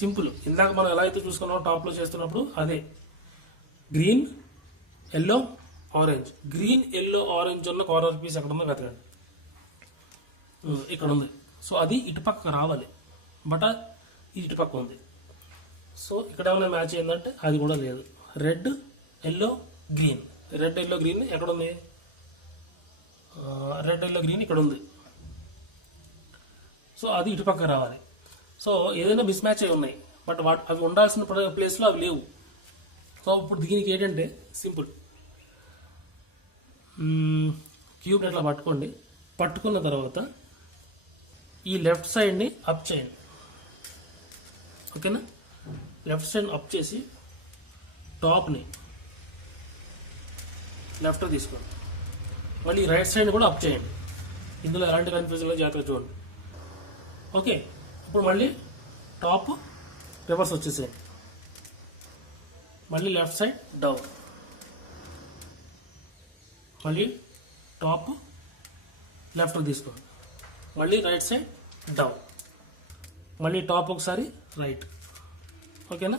సింపుల్. ఇందాక మనం ఎలా అయితే చూసుకున్నామో టాప్లో చేస్తున్నప్పుడు అదే green yellow orange, green yellow orange ఉన్న కార్నర్ పీస్ ఎక్కడ ఉందో వెతకండి, ఇక్కడ ఉంది. సో అది ఇటుపక్క రావాలి, బట్ ఇది ఇటుపక్క ఉంది. సో ఇక్కడ ఏమైనా మ్యాచ్ అయిందంటే అది కూడా లేదు. Red yellow green, red yellow green ఎక్కడ ఉంది? రెడ్ ఎల్లో గ్రీన్ ఇక్కడ ఉంది. సో అది ఇటుపక్క రావాలి. సో ఏదైనా మిస్ మ్యాచ్ అయి ఉన్నాయి, బట్ అవి ఉండాల్సిన ప్లేస్లో అవి లేవు. సో ఇప్పుడు దీనికి ఏంటంటే సింపుల్, క్యూబ్ని ఇట్లా పట్టుకోండి. పట్టుకున్న తర్వాత ఈ లెఫ్ట్ సైడ్ని అప్ చేయండి. ఓకేనా, లెఫ్ట్ సైడ్ అప్ చేసి టాప్ని లెఫ్ట్ తీసుకోండి. మళ్ళీ రైట్ సైడ్ కూడా అప్ చేయండి. ఇందులో ఎలాంటి కన్ఫ్యూజన్ జాగ్రత్తగా చూడండి. ఓకే, ఇప్పుడు మళ్ళీ టాప్ రివర్స్ వచ్చేసేయండి. మళ్ళీ లెఫ్ట్ సైడ్ డౌన్, మళ్ళీ టాప్ లెఫ్ట్ తీసుకోండి. మళ్ళీ రైట్ సైడ్ డౌన్, మళ్ళీ టాప్ ఒకసారి రైట్. ఓకేనా,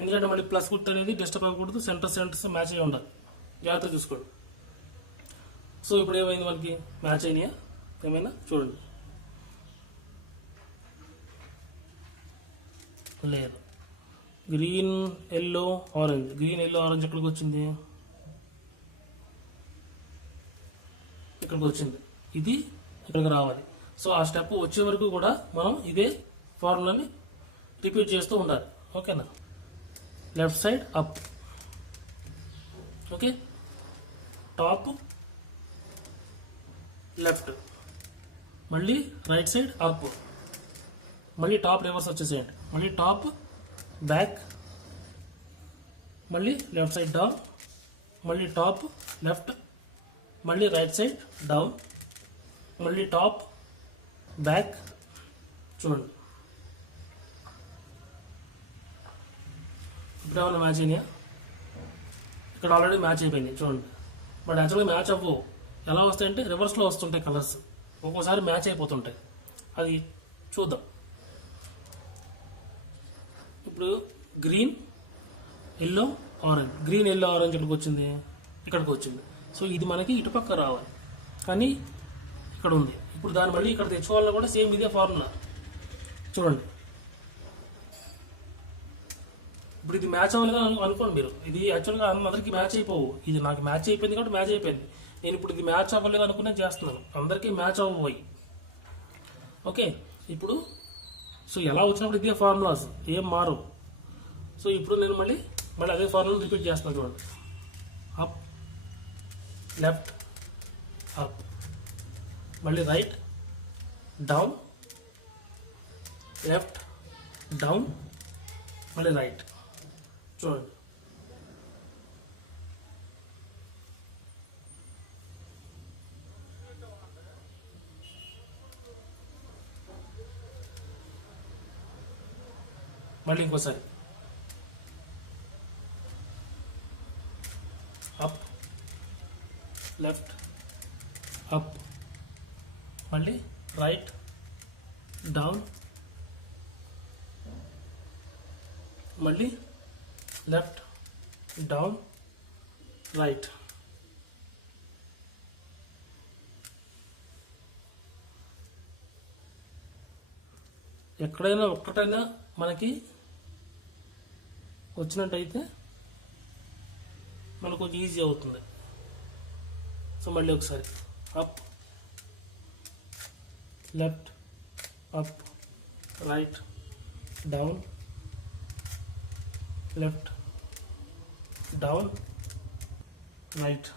ఎందుకంటే మళ్ళీ ప్లస్ గుర్తు అనేది డిస్టర్బ్ అవ్వకూడదు, సెంటర్స్ మ్యాచ్ అయ్యి ఉండాలి, జాగ్రత్తగా చూసుకోండి. సో ఇప్పుడు ఏమైంది, మనకి మ్యాచ్ అయినాయా? ఏమైనా చూడండి, లేదు. Green yellow orange, green yellow orange ఎక్కడికి వచ్చింది, ఇక్కడికి వచ్చింది. ఇది ఇక్కడికి రావాలి. సో ఆ స్టెప్ వచ్చే వరకు కూడా మనం ఇదే ఫార్ములాని రిపీట్ చేస్తూ ఉండాలి. ఓకేనా? Left side up, okay, top left, మళ్ళీ రైట్ సైడ్ అప్, మళ్ళీ టాప్ రివర్స్ వచ్చేసేయండి, మళ్ళీ టాప్ బ్యాక్, మళ్ళీ లెఫ్ట్ సైడ్ డౌన్, మళ్ళీ టాప్ లెఫ్ట్, మళ్ళీ రైట్ సైడ్ డౌన్, మళ్ళీ టాప్ బ్యాక్. చూడండి ఇప్పుడు ఏమైనా మ్యాచ్ అయినాయా? ఇక్కడ ఆల్రెడీ మ్యాచ్ అయిపోయింది చూడండి. బట్ యాక్చువల్గా మ్యాచ్ అవ్వవు. ఎలా వస్తాయంటే రివర్స్లో వస్తుంటాయి కలర్స్, ఒక్కోసారి మ్యాచ్ అయిపోతుంటాయి. అది చూద్దాం. ఇప్పుడు green yellow orange, green yellow orange ఎక్కడికి వచ్చింది, ఇక్కడికి వచ్చింది. సో ఇది మనకి ఇటుపక్క రావాలి, కానీ ఇక్కడ ఉంది. ఇప్పుడు దాన్ని మళ్ళీ ఇక్కడ తెచ్చుకోవాలన్నా కూడా సేమ్ ఇదే ఫార్ములా. చూడండి ఇప్పుడు ఇది మ్యాచ్ అవ్వలేదు అనుకోండి మీరు, ఇది యాక్చువల్గా అందరికీ మ్యాచ్ అయిపోవు. ఇది నాకు మ్యాచ్ అయిపోయింది కాబట్టి మ్యాచ్ అయిపోయింది. నేను ఇప్పుడు ఇది మ్యాచ్ అవ్వలేదు అనుకునే చేస్తున్నాను, అందరికీ మ్యాచ్ అవ్వబోయి. ఓకే, ఇప్పుడు సో ఎలా వచ్చినప్పుడు ఇదే ఫార్ములాస్ ఏం మారు. సో ఇప్పుడు నేను మళ్ళీ అదే ఫార్ములా రిపీట్ చేస్తున్నాను. చూడండి, అప్ లెఫ్ట్ అప్, మళ్ళీ రైట్ డౌన్, లెఫ్ట్ డౌన్, మళ్ళీ రైట్. చూడండి మళ్ళీ ఇంకోసారి అప్ లెఫ్ట్ అప్, మళ్ళీ రైట్ డౌన్, మళ్ళీ లెఫ్ట్ డౌన్ రైట్. ఎక్కడైనా ఒక్కటైనా మనకి వచ్చినట్టయితే మనకు కొంచెం ఈజీ అవుతుంది. సో మళ్ళీ ఒకసారి up left up right down left down right.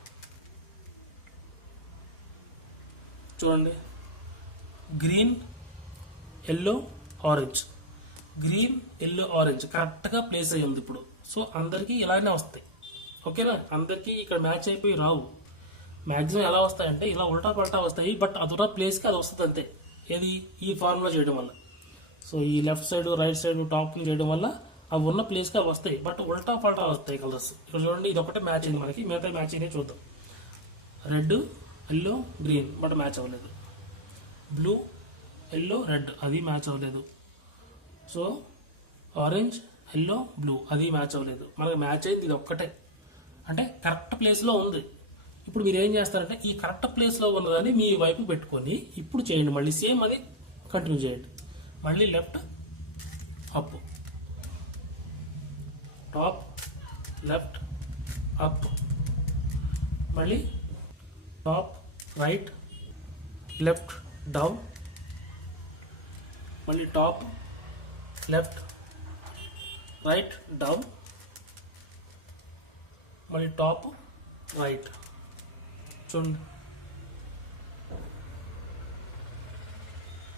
చూడండి, green yellow orange, green yellow orange కరెక్ట్గా ప్లేస్ అయ్యి ఉంది ఇప్పుడు. సో అందరికీ ఇలానే వస్తాయి. ఓకేనా? అందరికీ ఇక్కడ మ్యాచ్ అయిపోయి రావు. మ్యాక్సిమం ఎలా వస్తాయంటే ఇలా ఉల్టా పల్టా వస్తాయి, బట్ అదున్న ప్లేస్కి అది వస్తుంది అంతే. ఏది ఈ ఫార్ములా చేయడం వల్ల. సో ఈ left side right side top చేయడం వల్ల అవి ఉన్న ప్లేస్కి అవి వస్తాయి, బట్ ఉల్టా పల్టా వస్తాయి కలర్స్. ఇక్కడ చూడండి, ఇది ఒకటే మ్యాచ్ అయింది మనకి, మిగతా మ్యాచ్ అయినాయి చూద్దాం. Red yellow green but match అవ్వలేదు. బ్లూ ఎల్లో రెడ్ అది మ్యాచ్ అవ్వలేదు. సో ఆరెంజ్ ఎల్లో బ్లూ అది మ్యాచ్ అవ్వలేదు. మనకి మ్యాచ్ అయింది ఇది ఒక్కటే, అంటే కరెక్ట్ ప్లేస్లో ఉంది. ఇప్పుడు మీరు ఏం చేస్తారంటే ఈ కరెక్ట్ ప్లేస్లో ఉన్నదాన్ని మీ వైపు పెట్టుకొని ఇప్పుడు చేయండి, మళ్ళీ సేమ్ అది కంటిన్యూ చేయండి. మళ్ళీ left up top left up, మళ్ళీ టాప్ రైట్ లెఫ్ట్ డౌన్, మళ్ళీ టాప్ లెఫ్ట్ రైట్ డౌన్, మళ్ళీ టాప్ రైట్. చూడండి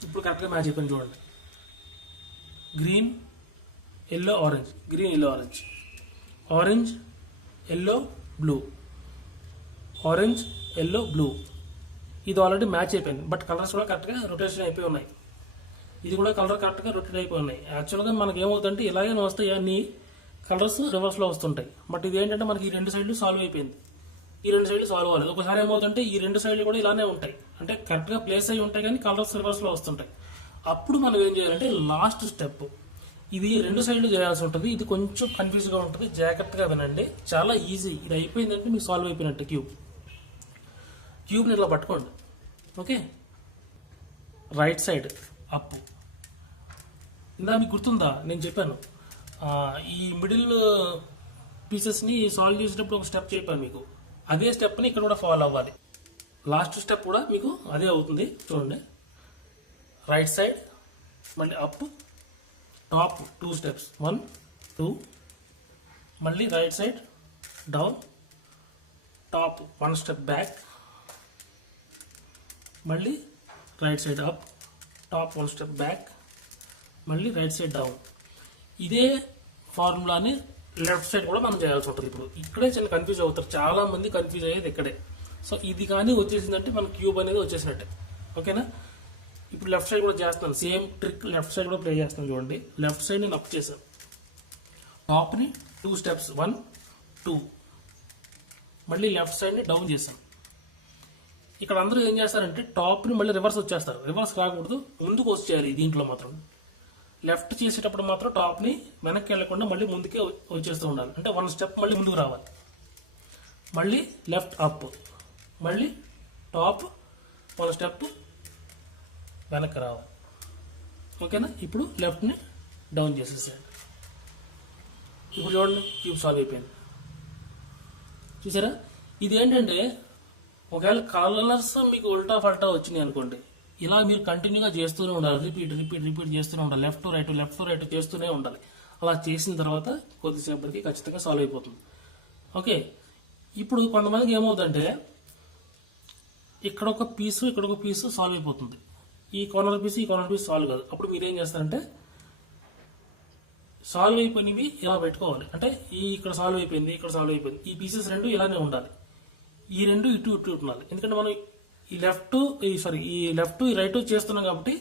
ఇప్పుడు కరెక్ట్గా మ్యాచ్ అయిపోయింది. చూడండి, green yellow orange, green yellow orange, orange yellow blue, orange yellow blue. ఇది ఆల్రెడీ మ్యాచ్ అయిపోయింది, బట్ కలర్స్ కూడా కరెక్ట్గా రొటేషన్ అయిపోయి ఉన్నాయి. ఇది కూడా కలర్ కరెక్ట్గా రొటేట్ అయిపోయి ఉన్నాయి. యాక్చువల్గా మనకి ఏమవుతుందంటే ఇలాగే వస్తాయి, అన్ని కలర్స్ రివర్స్లో వస్తుంటాయి. బట్ ఇది ఏంటంటే మనకి ఈ రెండు సైడ్లు సాల్వ్ అయిపోయింది, ఈ రెండు సైడ్లు సాల్వ్ అవ్వలేదు. ఒకసారి ఏమవుతుంటే ఈ రెండు సైడ్లు కూడా ఇలానే ఉంటాయి, అంటే కరెక్ట్గా ప్లేస్ అయి ఉంటాయి కానీ కలర్స్ రివర్స్లో వస్తుంటాయి. అప్పుడు మనం ఏం చేయాలంటే లాస్ట్ స్టెప్ ఇది రెండు సైడ్లు చేయాల్సి ఉంటుంది. ఇది కొంచెం కన్ఫ్యూజ్గా ఉంటుంది, జాగ్రత్తగా వినండి. చాలా ఈజీ. ఇది అయిపోయిందంటే మీకు సాల్వ్ అయిపోయినట్టు. క్యూబ్ని ఇలా పట్టుకోండి. Okay, right side up. ఇందా మీకు గుర్తుందా నేను చెప్పాను ఈ మిడిల్ పీసెస్ని సాల్వ్ చేసేటప్పుడు ఒక స్టెప్ చెప్పాను మీకు. అదే స్టెప్ని ఇక్కడ కూడా ఫాలో అవ్వాలి. లాస్ట్ స్టెప్ కూడా మీకు అదే అవుతుంది. చూడండి, రైట్ సైడ్ మళ్ళీ అప్, టాప్ 2 స్టెప్స్, 1 2, మళ్ళీ right side down, top 1 step back, మళ్ళీ right side up, top 1 step back, మళ్ళీ రైట్ సైడ్ డౌన్. ఇదే ఫార్ములాని లెఫ్ట్ సైడ్ కూడా మనం చేయాల్సి ఉంటుంది. ఇప్పుడు ఇక్కడే చిన్న కన్ఫ్యూజ్ అవుతారు, చాలా మంది కన్ఫ్యూజ్ అయ్యేది ఇక్కడే. సో ఇది కానీ వచ్చేసిందంటే మన క్యూబ్ అనేది వచ్చేసినట్టే. ఓకేనా? ఇప్పుడు లెఫ్ట్ సైడ్ కూడా చేస్తున్నాను, సేమ్ ట్రిక్ లెఫ్ట్ సైడ్ కూడా ప్లే చేస్తున్నాను. చూడండి, లెఫ్ట్ సైడ్ నేను అప్ చేశాను, టాప్ని 2 స్టెప్స్, 1 2, మళ్ళీ లెఫ్ట్ సైడ్ని డౌన్ చేశాను. ఇక్కడ అందరూ ఏం చేస్తారంటే టాప్ని మళ్ళీ రివర్స్ వచ్చేస్తారు. రివర్స్ రాకూడదు, ముందుకు వచ్చేయాలి. దీంట్లో మాత్రం లెఫ్ట్ చేసేటప్పుడు మాత్రం టాప్ని వెనక్కి వెళ్లకుండా మళ్ళీ ముందుకే వచ్చేస్తూ ఉండాలి. అంటే 1 స్టెప్ మళ్ళీ ముందుకు రావాలి, మళ్ళీ లెఫ్ట్ అప్, మళ్ళీ టాప్ 1 స్టెప్ వెనక్కి రావాలి. ఓకేనా? ఇప్పుడు లెఫ్ట్ని డౌన్ చేసేసాడు. ఇప్పుడు చూడండి, క్యూబ్ సాల్వ్ అయిపోయింది. చూసారా? ఇది ఏంటంటే ఒకవేళ కలర్స్ మీకు ఉల్టా ఫల్టా వచ్చినాయి అనుకోండి, ఇలా మీరు కంటిన్యూగా చేస్తూనే ఉండాలి. రిపీట్ చేస్తూనే ఉండాలి. లెఫ్ట్ టు రైట్ చేస్తూనే ఉండాలి. అలా చేసిన తర్వాత కొద్దిసేపటికి ఖచ్చితంగా సాల్వ్ అయిపోతుంది. ఓకే, ఇప్పుడు కొంతమందికి ఏమవుతుందంటే ఇక్కడ ఒక పీసు సాల్వ్ అయిపోతుంది, ఈ కార్నర్ పీస్ సాల్వ్ కాదు. అప్పుడు మీరు ఏం చేస్తారంటే సాల్వ్ అయిపోయినవి ఇలా పెట్టుకోవాలి. అంటే ఇక్కడ సాల్వ్ అయిపోయింది, ఇక్కడ సాల్వ్ అయిపోయింది, ఈ పీసెస్ రెండు ఇలానే ఉండాలి. ఈ రెండు ఇటు ఉండాలి. ఎందుకంటే మనం ఈ లెఫ్ట్ రైట్ చేస్తున్నాం కాబట్టి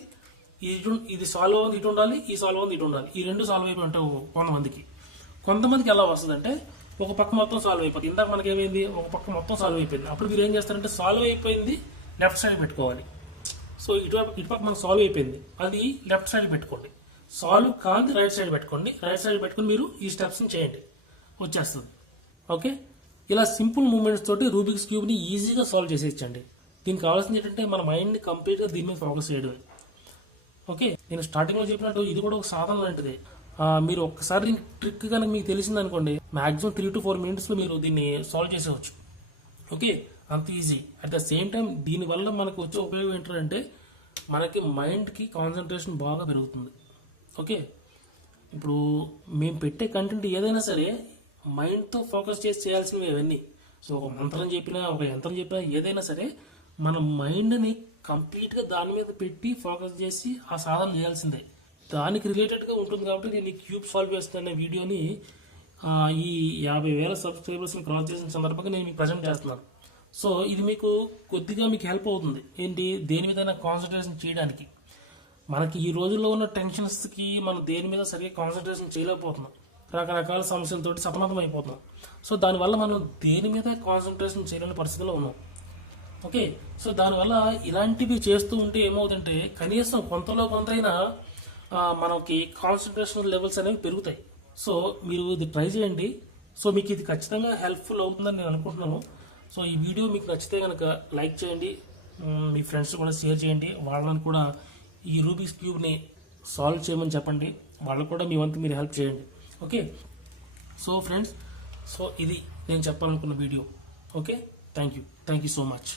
ఇది సాల్వ్ అవుతుంది ఇటు ఉండాలి, ఈ సాల్వ్ అవుతుంది ఇటు ఉండాలి. ఈ రెండు సాల్వ్ అయిపోయి ఉంటాయి. కొంతమందికి ఎలా వస్తుందంటే ఒక పక్క మొత్తం సాల్వ్ అయిపోతుంది. ఇందాక మనకి ఏమైంది, ఒక పక్క మొత్తం సాల్వ్ అయిపోయింది. అప్పుడు మీరు ఏం చేస్తారంటే సాల్వ్ అయిపోయింది లెఫ్ట్ సైడ్ పెట్టుకోవాలి. సో ఇటు పక్క మనకు సాల్వ్ అయిపోయింది, అది లెఫ్ట్ సైడ్ పెట్టుకోండి. సాల్వ్ కాదు రైట్ సైడ్ పెట్టుకోండి. రైట్ సైడ్ పెట్టుకుని మీరు ఈ స్టెప్స్ని చేయండి, వచ్చేస్తుంది. ఓకే, ఇలా సింపుల్ మూమెంట్స్ తోటి రూబిక్స్ క్యూబ్ని ఈజీగా సాల్వ్ చేసేయచ్చండి. దీనికి కావాల్సింది ఏంటంటే మన మైండ్ని కంప్లీట్గా దీని మీద ఫోకస్ చేయడమే. ఓకే, నేను స్టార్టింగ్లో చెప్పినట్టు ఇది కూడా ఒక సాధన లాంటిది. మీరు ఒక్కసారి ట్రిక్ కనుక మీకు తెలిసింది అనుకోండి, మాక్సిమం 3 to 4 minutes మీరు దీన్ని సాల్వ్ చేసేవచ్చు. ఓకే, అంత easy. At the same time దీనివల్ల మనకు వచ్చే ఉపయోగం ఏంటంటే మనకి మైండ్కి కాన్సన్ట్రేషన్ బాగా పెరుగుతుంది. ఓకే, ఇప్పుడు మేము పెట్టే కంటెంట్ ఏదైనా సరే మైండ్తో ఫోకస్ చేసి చేయాల్సినవి ఇవన్నీ. సో ఒక మంత్రం చెప్పినా, ఒక యంత్రం చెప్పినా, ఏదైనా సరే మన మైండ్ని కంప్లీట్గా దాని మీద పెట్టి ఫోకస్ చేసి ఆ సాధన చేయాల్సిందే. దానికి రిలేటెడ్గా ఉంటుంది కాబట్టి నేను ఈ క్యూబ్ సాల్వ్ చేస్తున్న వీడియోని ఈ 50,000 సబ్స్క్రైబర్స్ని క్రాస్ చేసిన సందర్భంగా నేను మీకు ప్రజెంట్ చేస్తున్నాను. సో ఇది మీకు కొద్దిగా మీకు హెల్ప్ అవుతుంది. ఏంటి, దేని మీద కాన్సన్ట్రేషన్ చేయడానికి. మనకి ఈ రోజుల్లో ఉన్న టెన్షన్స్కి మనం దేని మీద సరిగ్గా కాన్సన్ట్రేషన్ చేయలేకపోతున్నాం, రకరకాల సమస్యలతో సతమతం అయిపోతున్నాం. సో దానివల్ల మనం దేని మీద కాన్సన్ట్రేషన్ చేయలేని పరిస్థితిలో ఉన్నాం. ఓకే, సో దానివల్ల ఇలాంటివి చేస్తూ ఉంటే ఏమవుతుందంటే కనీసం కొంతైనా మనకి కాన్సన్ట్రేషన్ లెవెల్స్ అనేవి పెరుగుతాయి. సో మీరు ఇది ట్రై చేయండి. సో మీకు ఇది ఖచ్చితంగా హెల్ప్ఫుల్ అవుతుందని నేను అనుకుంటున్నాను. సో ఈ వీడియో మీకు నచ్చితే కనుక లైక్ చేయండి, మీ ఫ్రెండ్స్ కూడా షేర్ చేయండి. వాళ్ళని కూడా ఈ రూబిక్స్ క్యూబ్ని సాల్వ్ చేయమని చెప్పండి. వాళ్ళకు కూడా మీ వంతు మీరు హెల్ప్ చేయండి. ఓకే, సో ఫ్రెండ్స్, సో ఇది నేను చెప్పాలనుకున్న video. Okay, thank you so much.